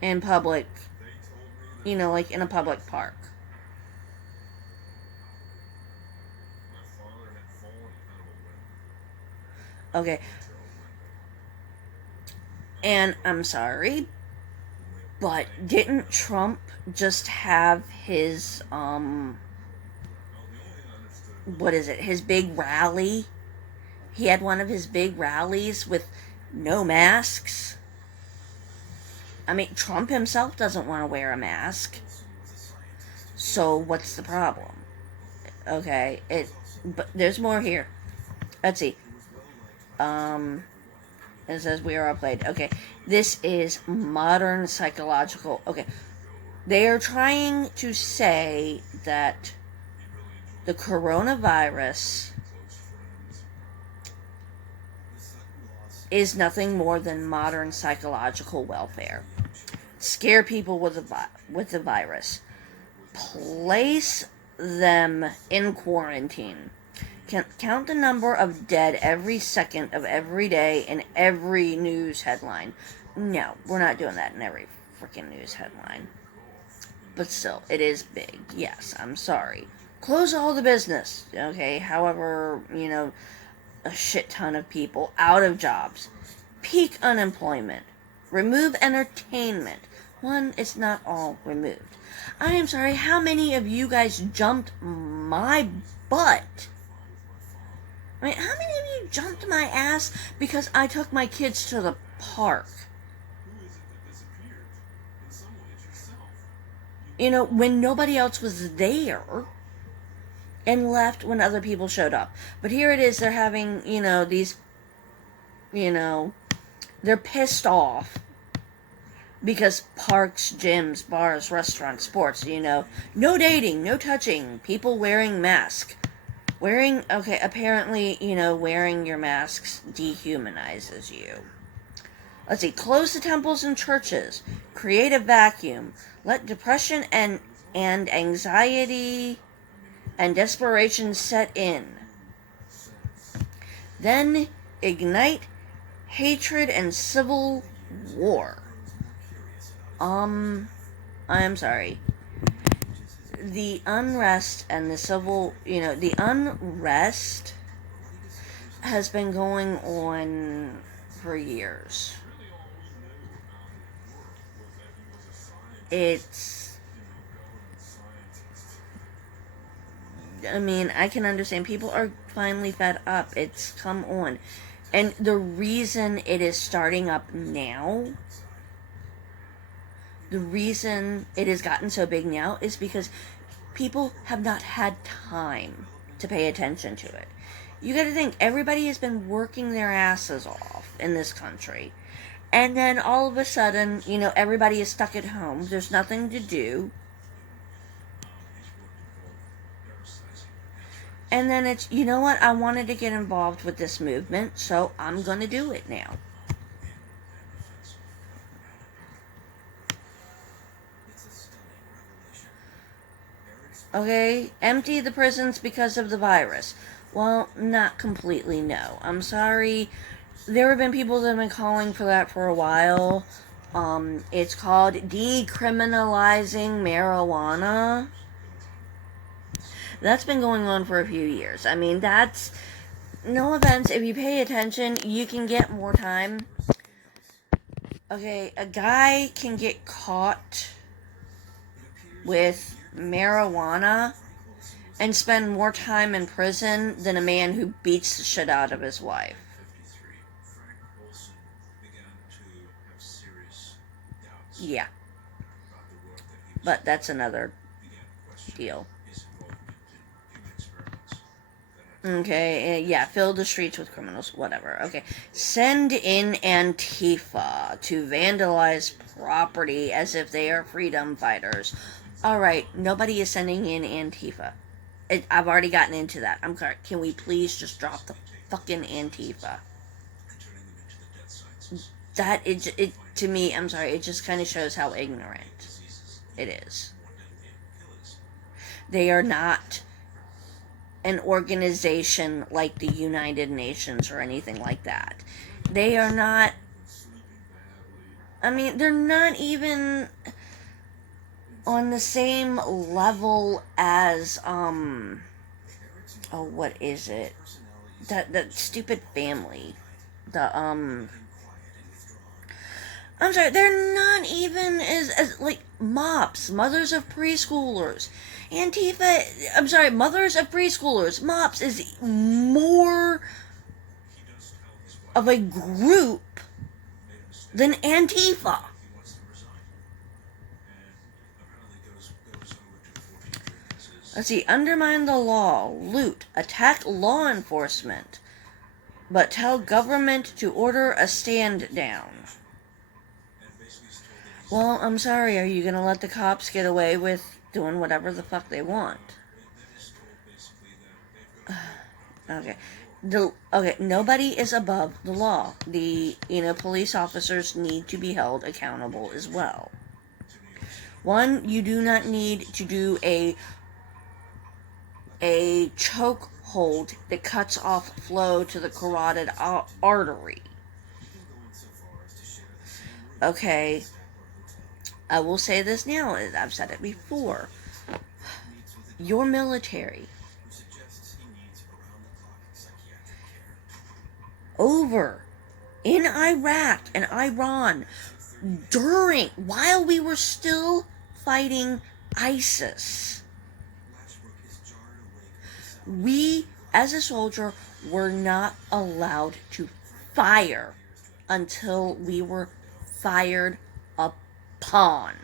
in public, like in a public park? Okay. And I'm sorry, but didn't Trump just have his, his big rally? He had one of his big rallies with no masks. I mean, Trump himself doesn't want to wear a mask. So what's the problem? Okay, but there's more here. Let's see. It says we are outplayed. Okay, this is modern psychological. Okay, they are trying to say that the coronavirus is nothing more than modern psychological welfare. Scare people with the virus. Place them in quarantine. Count the number of dead every second of every day in every news headline. No, we're not doing that in every freaking news headline. But still, it is big. Yes, I'm sorry. Close all the business. Okay, however, a shit ton of people out of jobs. Peak unemployment. Remove entertainment. One, it's not all removed. I am sorry, how many of you guys jumped my butt? I mean, how many of you jumped my ass because I took my kids to the park? When nobody else was there, and left when other people showed up. But here it is, they're having, these, they're pissed off because parks, gyms, bars, restaurants, sports, no dating, no touching, people wearing masks. Apparently, wearing your masks dehumanizes you. Let's see, close the temples and churches, create a vacuum, let depression and anxiety and desperation set in. Then ignite hatred and civil war. I'm sorry. The unrest and the civil, the unrest has been going on for years. I can understand. People are finally fed up. It's come on. And the reason it is starting up now, the reason it has gotten so big now is because people have not had time to pay attention to it. You gotta think, everybody has been working their asses off in this country. And then all of a sudden, everybody is stuck at home. There's nothing to do. And then it's, you know what, I wanted to get involved with this movement, so I'm gonna do it now. It's a stunning revelation. Eric's Okay, empty the prisons because of the virus. Well, not completely, no. I'm sorry. There have been people that have been calling for that for a while. It's called decriminalizing marijuana. That's been going on for a few years. I mean, that's no offense. If you pay attention, you can get more time. Okay, a guy can get caught with marijuana and spend more time in prison than a man who beats the shit out of his wife. 53, Frank Olson began to have serious doubts Yeah, about the work that he was but that's another began to question deal. his involvement in human experiments that had Okay, yeah, fill the streets with criminals, whatever. Okay, send in Antifa to vandalize property as if they are freedom fighters. Alright, nobody is sending in Antifa. I've already gotten into that. I'm sorry. Can we please just drop the fucking Antifa? and turning them into the death sciences, That is, it to me, I'm sorry, it just kind of shows how ignorant diseases, it is. more deadly killers. They are not an organization like the United Nations or anything like that. They are not, I mean, they're not even on the same level as, oh, what is it? That stupid family. I'm sorry, they're not even as like MOPS, mothers of preschoolers. Antifa, I'm sorry, mothers of preschoolers. MOPS is more of a group than Antifa. He wants to resign, and apparently goes over to the 14th grade and says, Let's see, undermine the law, loot, attack law enforcement, but tell government to order a stand down. and basically is told that he's Well, I'm sorry, are you gonna let the cops get away with doing whatever the fuck they want? that is told basically that they've got to Okay. Nobody is above the law. The police officers need to be held accountable as well. One, you do not need to do a choke hold that cuts off flow to the carotid artery. even going so far as to share the same room Okay, as Statler Hotel. I will say this now, as I've said it before. Meets with a Your military, who suggests he needs around-the-clock psychiatric care. over in Iraq and Iran, while we were still fighting ISIS, Lashbrook is jarred awake at the sound we, as a soldier, were not allowed to fire until we were fired upon.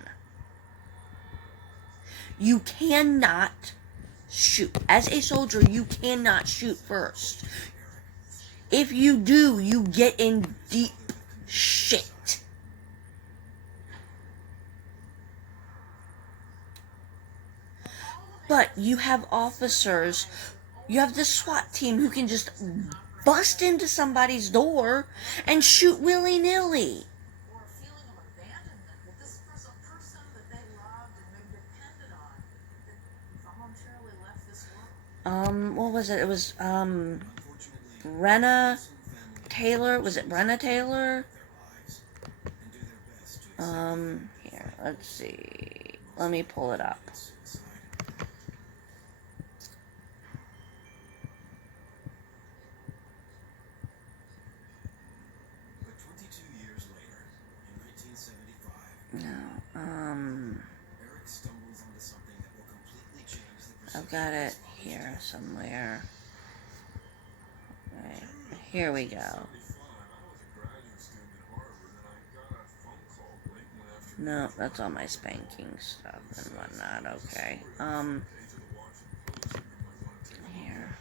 You cannot shoot. As a soldier, you cannot shoot first. If you do, you get in deep shit. But you have officers, you have the SWAT team who can just bust into somebody's door and shoot willy-nilly. Or a feeling of abandonment that this was a person that they loved and maybe depended on that voluntarily left this world. What was it? It was, Unfortunately, Brenna some family Taylor. Was it Brenna Taylor? their lives and do their best to Here, let's see. Let me pull it up. suicide. But 22 years later, in 1975, No, Eric stumbles onto something that will completely change the I've perception got of it his father's here death. somewhere. Right, here we go. No, that's all my spanking stuff and whatnot. Okay. Here.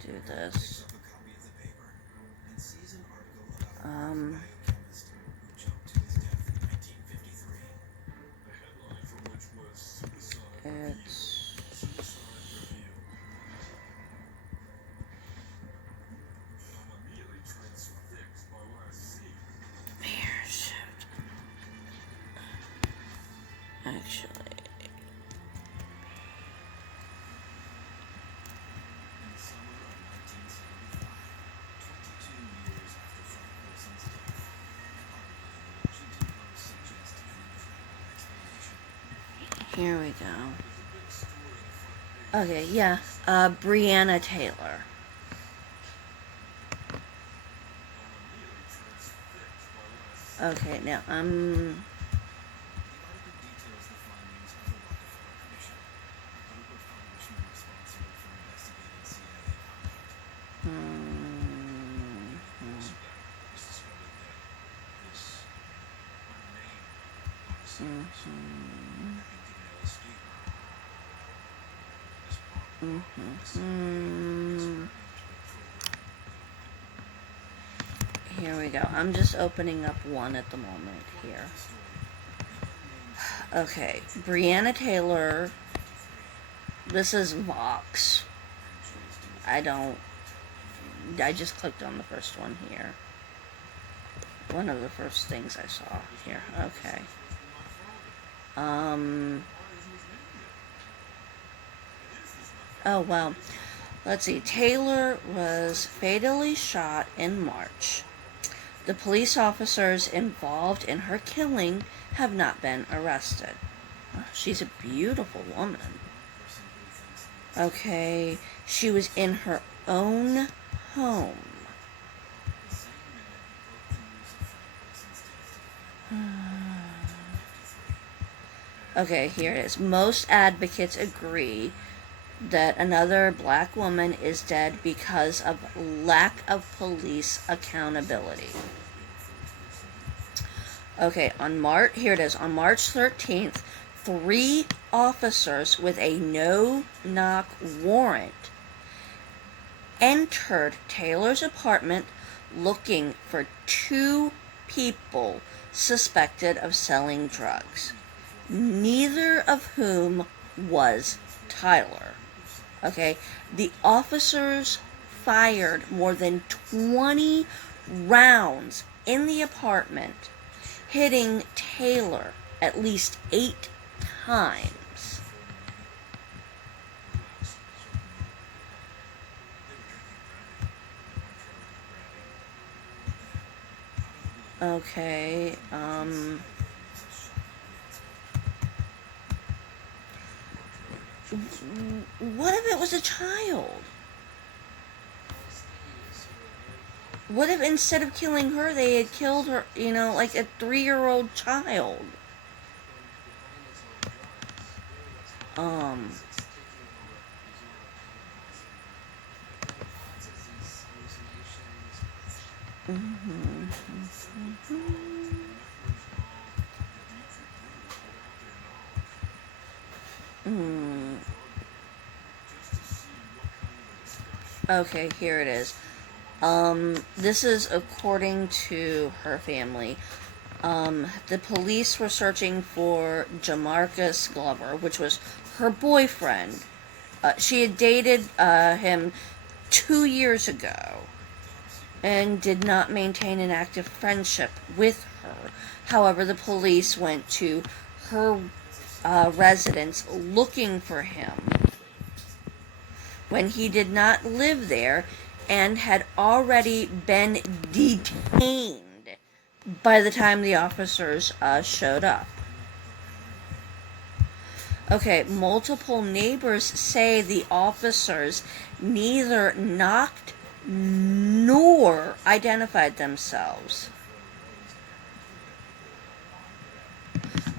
Do this. Picks up a copy of the paper and sees an article about a Um, biochemist who jumped to his death in 1953. it's here we go. Okay, yeah. Breonna Taylor. Okay, now The article details the findings of the Rockefeller Commission, a group of congressmen responsible for investigating CIA conduct. Here we go. I'm just opening up one at the moment here. Okay, Breonna Taylor. This is Vox. I just clicked on the first one here. One of the first things I saw here. Okay. Oh, well. Let's see. Taylor was fatally shot in March. The police officers involved in her killing have not been arrested. Oh, she's a beautiful woman. Okay. She was in her own home. Okay, here it is. Most advocates agree that another black woman is dead because of lack of police accountability. Okay, here it is. On March 13th, 3 officers with a no-knock warrant entered Taylor's apartment looking for 2 people suspected of selling drugs, neither of whom was Tyler. Okay, the officers fired more than 20 rounds in the apartment, hitting Taylor at least 8 times. Okay, what if it was a child? What if instead of killing her, they had killed her, like a 3-year-old child? Okay, here it is. This is according to her family. The police were searching for Jamarcus Glover, which was her boyfriend. She had dated him 2 years ago and did not maintain an active friendship with her. However, the police went to her residence looking for him when he did not live there and had already been detained by the time the officers showed up. Okay, multiple neighbors say the officers neither knocked nor identified themselves.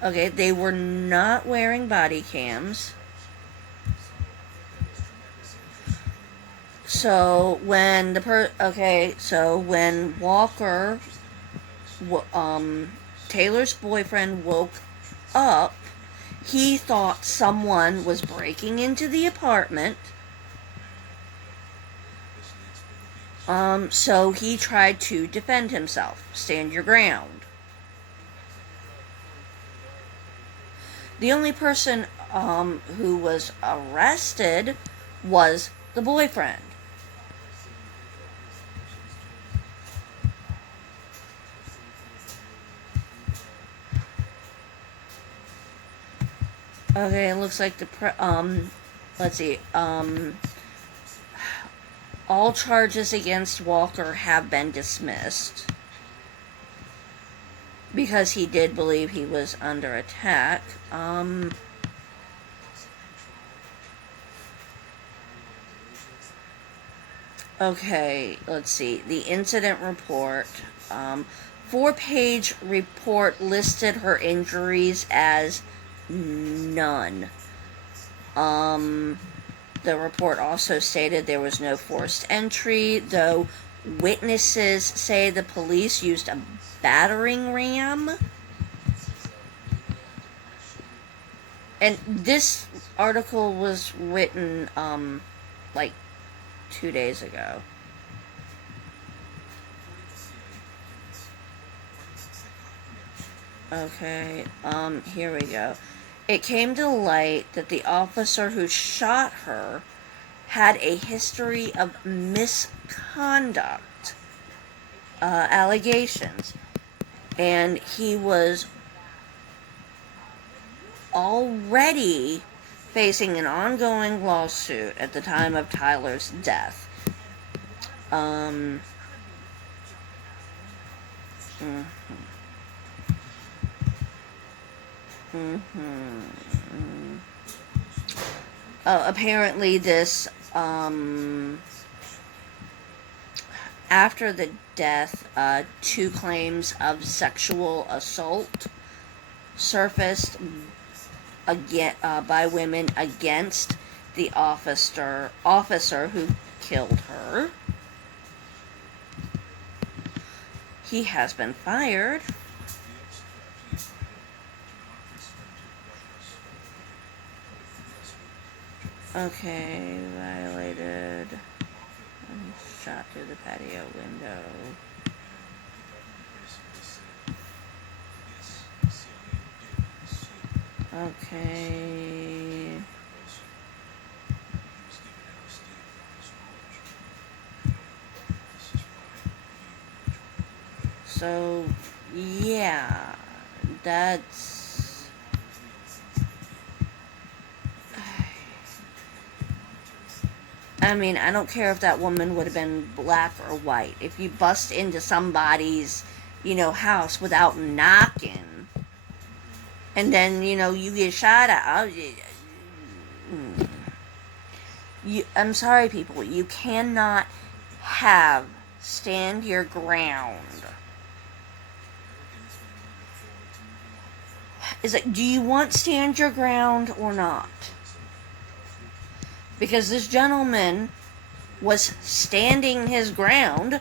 Okay, they were not wearing body cams. So when when Walker, Taylor's boyfriend, woke up, he thought someone was breaking into the apartment. So he tried to defend himself. Stand your ground. The only person who was arrested was the boyfriend. Okay, it looks like let's see, all charges against Walker have been dismissed because he did believe he was under attack. Okay, let's see. The incident report. 4-page report listed her injuries as none. The report also stated there was no forced entry, though witnesses say the police used a battering ram. And this article was written, like 2 days ago. Okay, here we go. It came to light that the officer who shot her had a history of misconduct, allegations, and he was already facing an ongoing lawsuit at the time of Tyler's death. Apparently this, after the death, 2 claims of sexual assault surfaced again, by women against the officer who killed her. He has been fired. Okay, violated. Shot through the patio window. Okay. So, yeah, that's... I mean, I don't care if that woman would have been black or white. If you bust into somebody's, house without knocking, and then, you get shot at, I'm sorry, people, you cannot have stand your ground. Is it, do you want stand your ground or not? Because this gentleman was standing his ground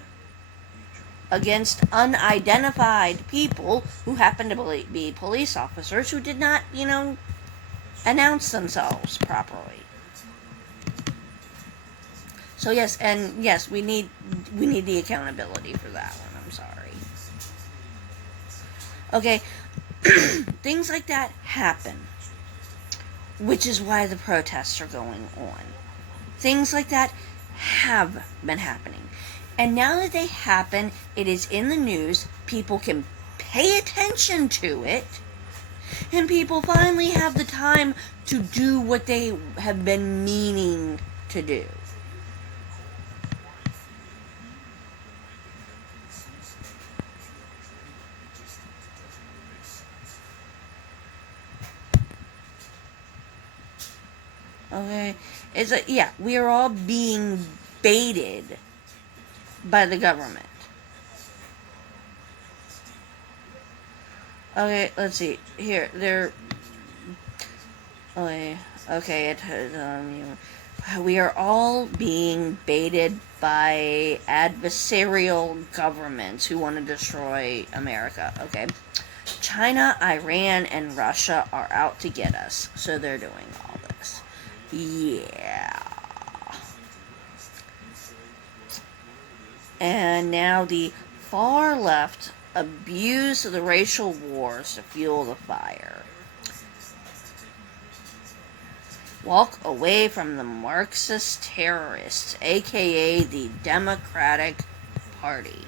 against unidentified people who happened to be police officers who did not, announce themselves properly. So yes, we need the accountability for that one. I'm sorry. Okay, things like that happen, which is why the protests are going on. Things like that have been happening. And now that they happen, it is in the news, people can pay attention to it, and people finally have the time to do what they have been meaning to do. Okay, we are all being baited by the government. Okay, let's see. Here, okay, we are all being baited by adversarial governments who want to destroy America, okay? China, Iran, and Russia are out to get us, so they're doing all this. Yeah. And now the far left abuse the racial wars to fuel the fire. Walk away from the Marxist terrorists, aka the Democratic Party.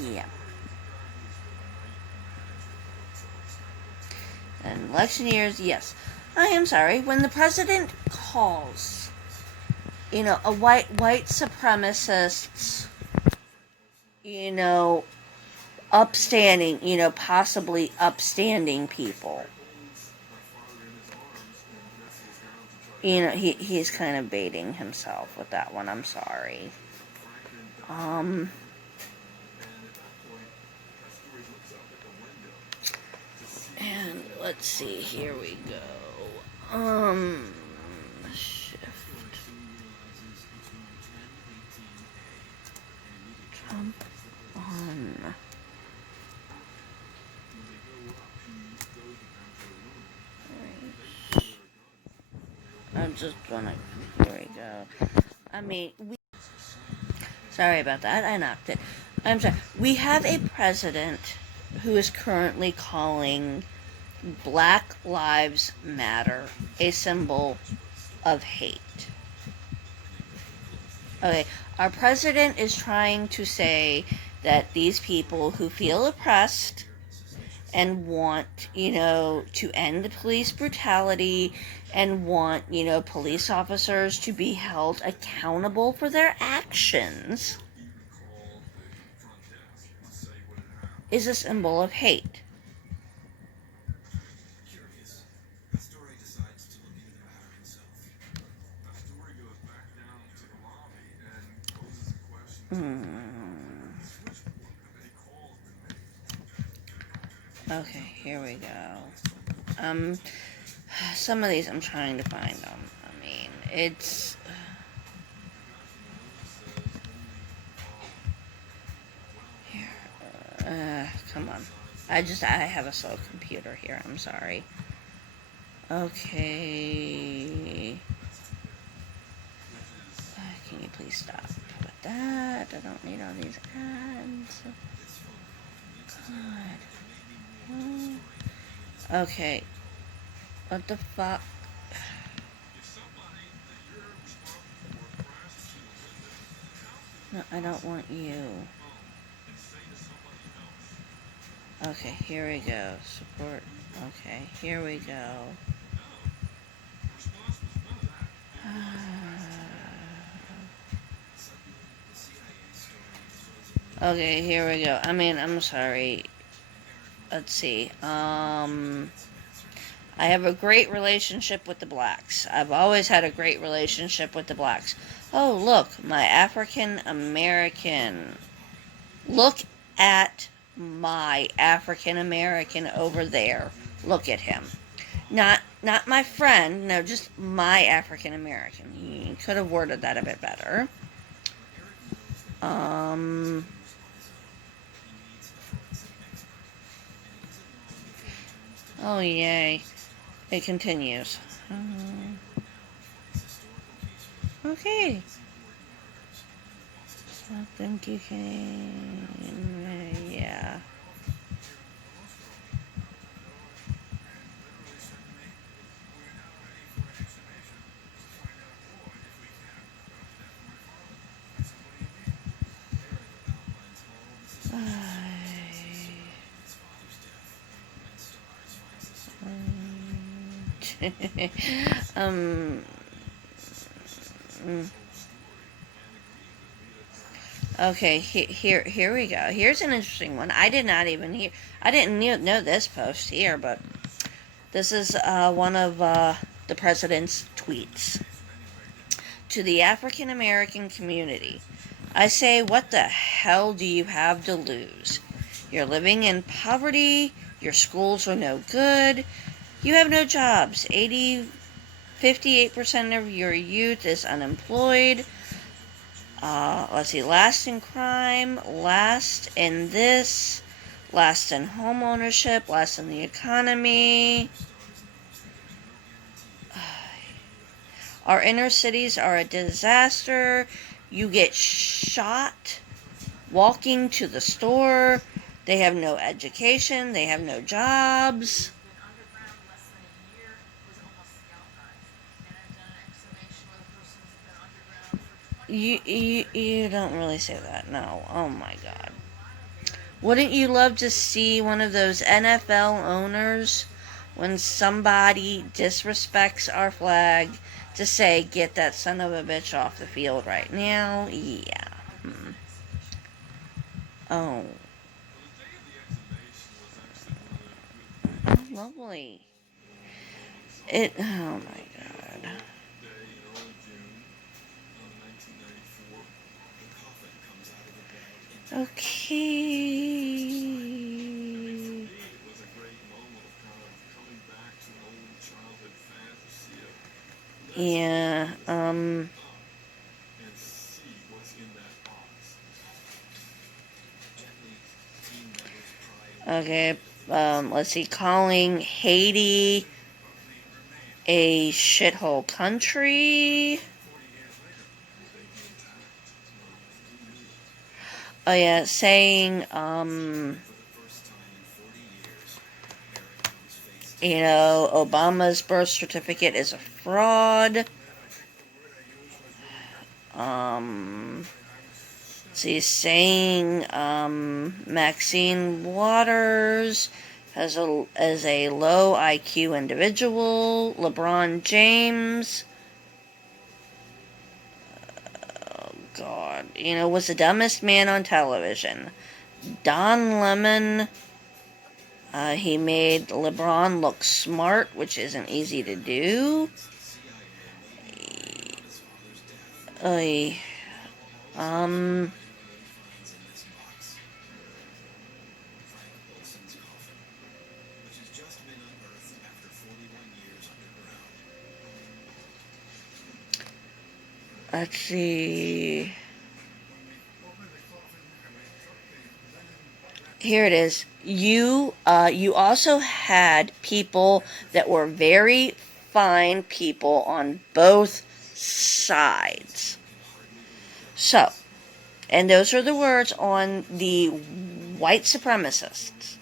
Yeah. And election years, yes. I am sorry, when the president calls, a white supremacists, upstanding, possibly upstanding people. he's kind of baiting himself with that one. I'm sorry. And let's see, here we go. Shift. Trump on. I'm just gonna, here we go. I mean, sorry about that, I knocked it. I'm sorry. We have a president who is currently calling Black Lives Matter a symbol of hate. Okay, our president is trying to say that these people who feel oppressed and want, to end the police brutality and want, police officers to be held accountable for their actions is a symbol of hate. Okay, here we go. Some of these I'm trying to find them. I mean, it's... Here. Come on. I have a slow computer here. I'm sorry. Okay. Can you please stop with that? I don't need all these ads. God. Okay. What the fuck? No, I don't want you. Okay, here we go. Support. Okay, here we go. Okay, here we go. I mean, I'm sorry. Let's see. I have a great relationship with the blacks. I've always had a great relationship with the blacks. Oh, look, my African American. Look at my African American over there. Look at him. Not my friend, no, just my African American. He could have worded that a bit better. Oh, yay. It continues. Okay. I think you can... yeah. Okay, here we go. Here's an interesting one. I didn't know this post here, but this is one of the president's tweets. To the African American community, I say, what the hell do you have to lose? You're living in poverty, your schools are no good, you have no jobs, 58% of your youth is unemployed. Let's see, last in crime, last in this, last in home ownership, last in the economy. Our inner cities are a disaster. You get shot walking to the store. They have no education. They have no jobs. You don't really say that, no. Oh my God. Wouldn't you love to see one of those NFL owners, when somebody disrespects our flag, to say, get that son of a bitch off the field right now? Yeah. Oh. Oh, lovely. Oh my God. Okay. It was a great moment of kind of coming back to an old childhood fantasy of Yeah, and see what's in that box. Gently, team members pry okay, let's see, calling Haiti a shithole country. 40 years later, will they be intact? Oh yeah, saying, For the first time in 40 years, Eric comes face to you know, Obama's birth certificate is a fraud. She's saying, Maxine Waters as a low IQ individual. LeBron James, oh God, you know, was the dumbest man on television. Don Lemon, he made LeBron look smart, which isn't easy to do. Oy. Olson's coffin, which has just been unearthed after 41 years underground. Let's see. Here it is. You also had people that were very fine people on both sides. So, and those are the words on the white supremacists.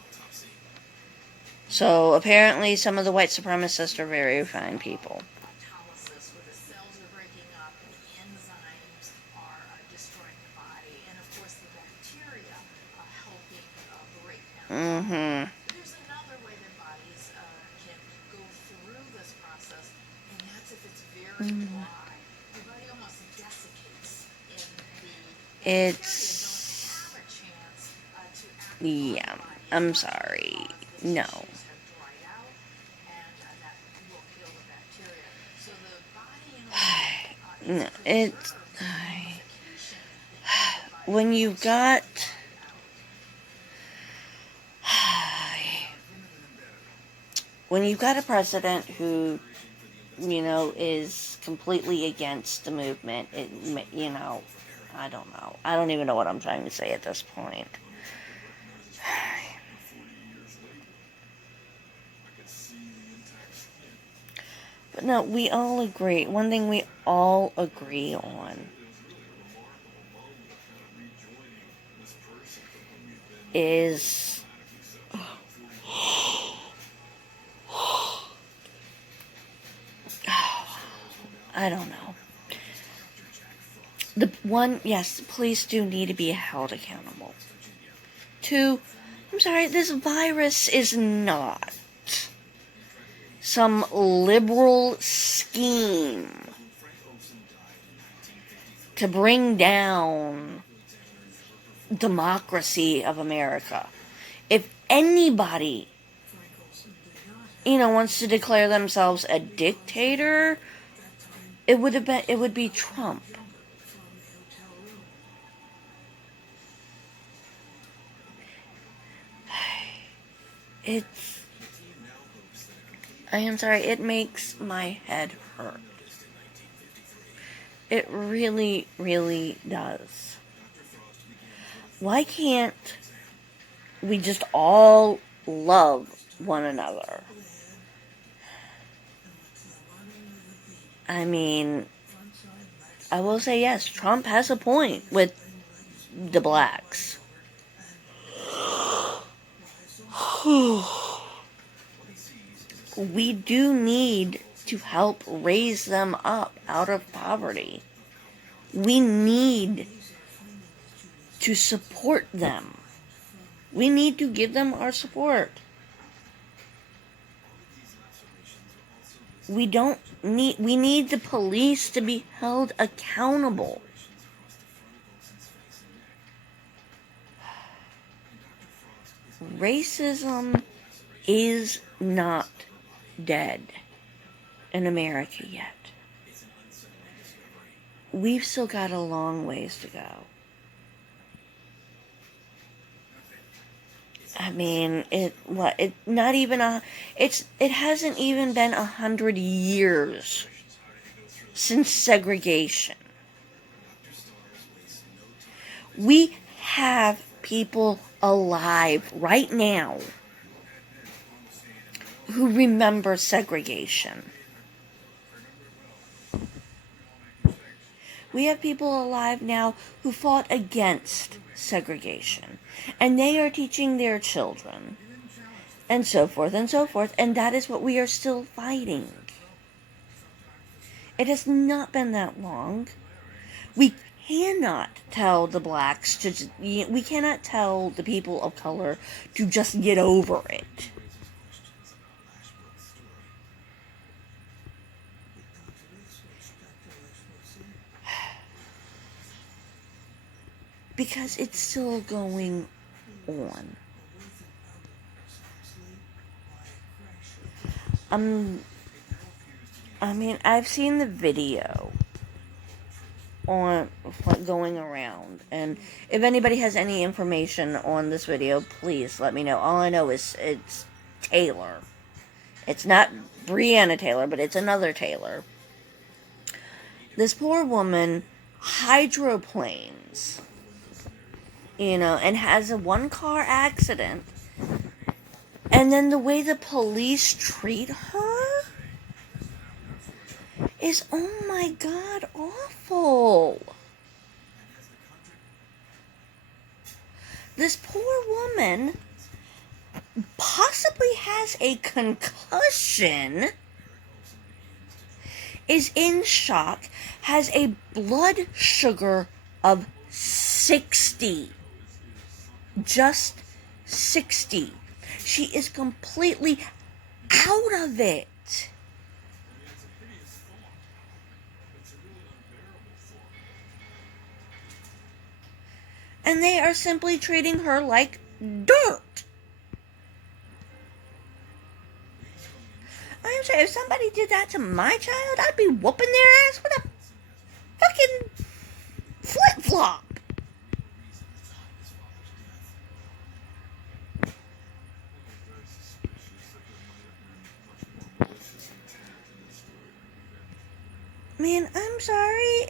So apparently some of the white supremacists are very fine people. Autolysis, where the cells are breaking up and the enzymes are destroying the body, and of course the bacteria helping break down. Mm-hmm. There's another way that bodies can go through this process, and that's if it's very dry. Your body almost desiccates in the bacteria don't have a chance to act on the Yeah, body. I'm sorry. No. Tissues have dried out, and that will kill the bacteria. So the body in a way No, is it's preserved from desiccation when you've got when you've got a president who, you know, is completely against the movement, you know, I don't know. I don't even know what I'm trying to say at this point. But no, we all agree. One thing we all agree on is I don't know. The one, yes, police do need to be held accountable. Two, I'm sorry, this virus is not some liberal scheme to bring down democracy of America. If anybody, you know, wants to declare themselves a dictator, it would be Trump. I am sorry, it makes my head hurt. It really, really does. Why can't we just all love one another? I mean, I will say yes, Trump has a point with the blacks. We do need to help raise them up out of poverty. We need to support them. We need to give them our support. We need the police to be held accountable. Racism is not dead in America yet. We've still got a long ways to go. I mean, not even it hasn't even been 100 years since segregation. We have people alive right now who remember segregation. We have people alive now who fought against segregation, and they are teaching their children, and so forth and so forth, and that is what we are still fighting. It has not been that long. We cannot tell the blacks we cannot tell the people of color to just get over it. Because it's still going on. I mean, I've seen the video on going around, and if anybody has any information on this video, please let me know. All I know is it's Taylor. It's not Breonna Taylor, but it's another Taylor. This poor woman hydroplanes, and has a one-car accident, and then the way the police treat her is, oh my God, awful. This poor woman possibly has a concussion, is in shock, has a blood sugar of 60. Just 60. She is completely out of it. And they are simply treating her like dirt. I'm sorry, if somebody did that to my child, I'd be whooping their ass with a fucking flip-flop. Man, I'm sorry.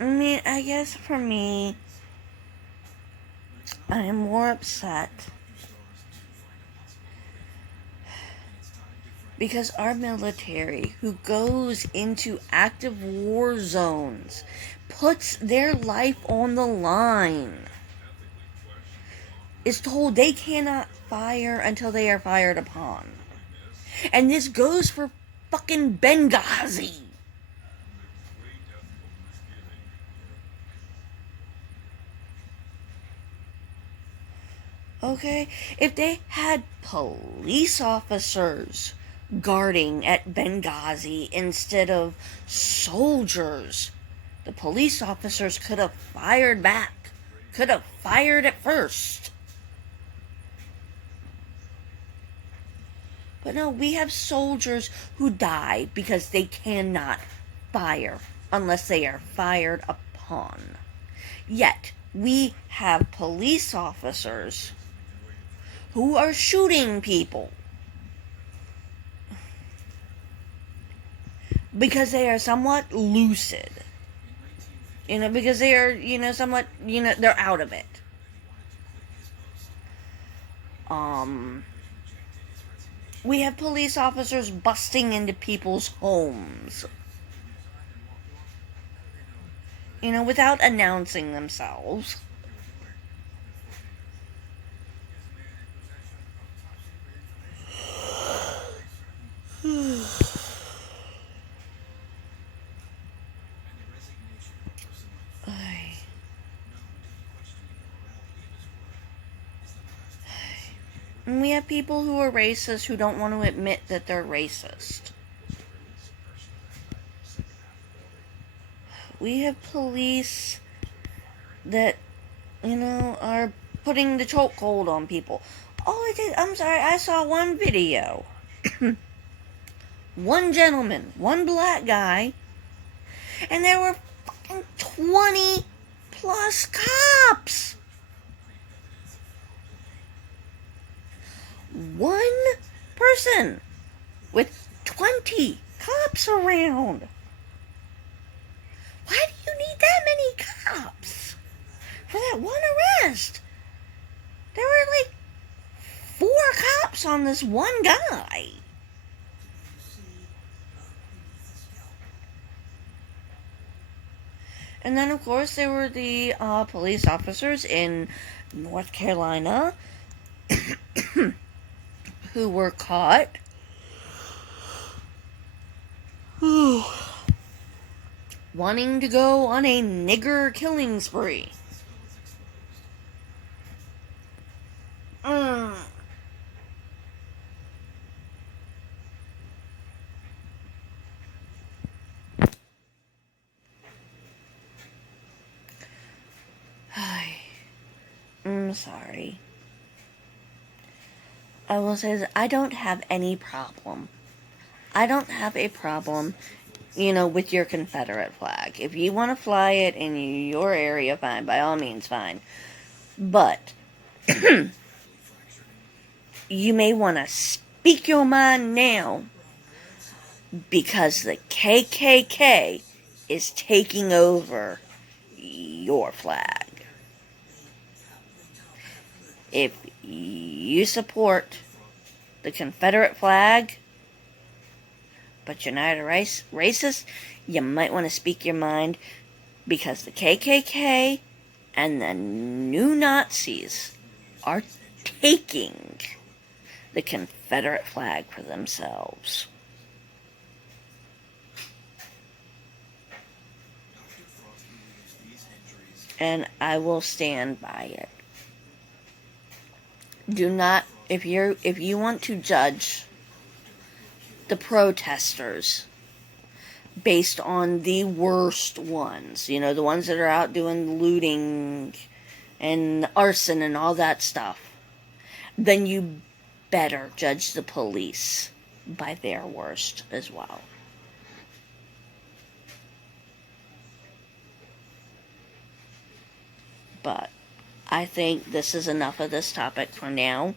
I mean, I guess for me, I am more upset because our military, who goes into active war zones, puts their life on the line, is told they cannot fire until they are fired upon. And this goes for fucking Benghazi. Okay? If they had police officers guarding at Benghazi instead of soldiers, the police officers could have fired back. Could have fired at first. But no, we have soldiers who die because they cannot fire unless they are fired upon. Yet, we have police officers who are shooting people because they are somewhat lucid. Because they are, somewhat, they're out of it. We have police officers busting into people's homes, without announcing themselves. And we have people who are racist who don't want to admit that they're racist. We have police that, are putting the chokehold on people. I'm sorry, I saw one video one gentleman, one black guy, and there were fucking 20 plus cops. One person with 20 cops around. Why do you need that many cops for that one arrest? There were like 4 cops on this one guy. And then, of course, there were the police officers in North Carolina who were caught wanting to go on a nigger killing spree. I'm sorry. I will say that I don't have any problem. I don't have a problem, with your Confederate flag. If you want to fly it in your area, fine. By all means, fine. But you may want to speak your mind now, because the KKK is taking over your flag. If you support the Confederate flag, but you're not a racist, you might want to speak your mind, because the KKK and the new Nazis are taking the Confederate flag for themselves. And I will stand by it. Do not, if you want to judge the protesters based on the worst ones, the ones that are out doing looting and arson and all that stuff, then you better judge the police by their worst as well. But I think this is enough of this topic for now.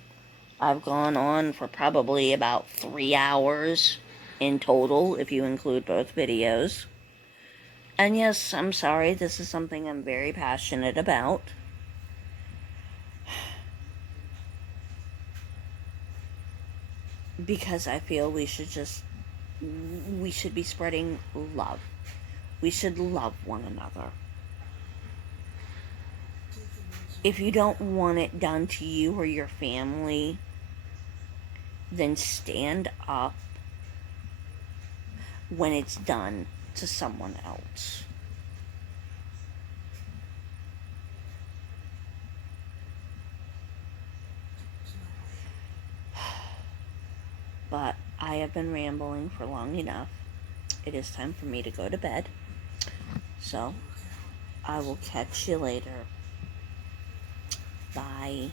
I've gone on for probably about 3 hours in total, if you include both videos. And yes, I'm sorry, this is something I'm very passionate about. Because I feel we should be spreading love. We should love one another. If you don't want it done to you or your family, then stand up when it's done to someone else. But I have been rambling for long enough. It is time for me to go to bed. So, I will catch you later. Bye.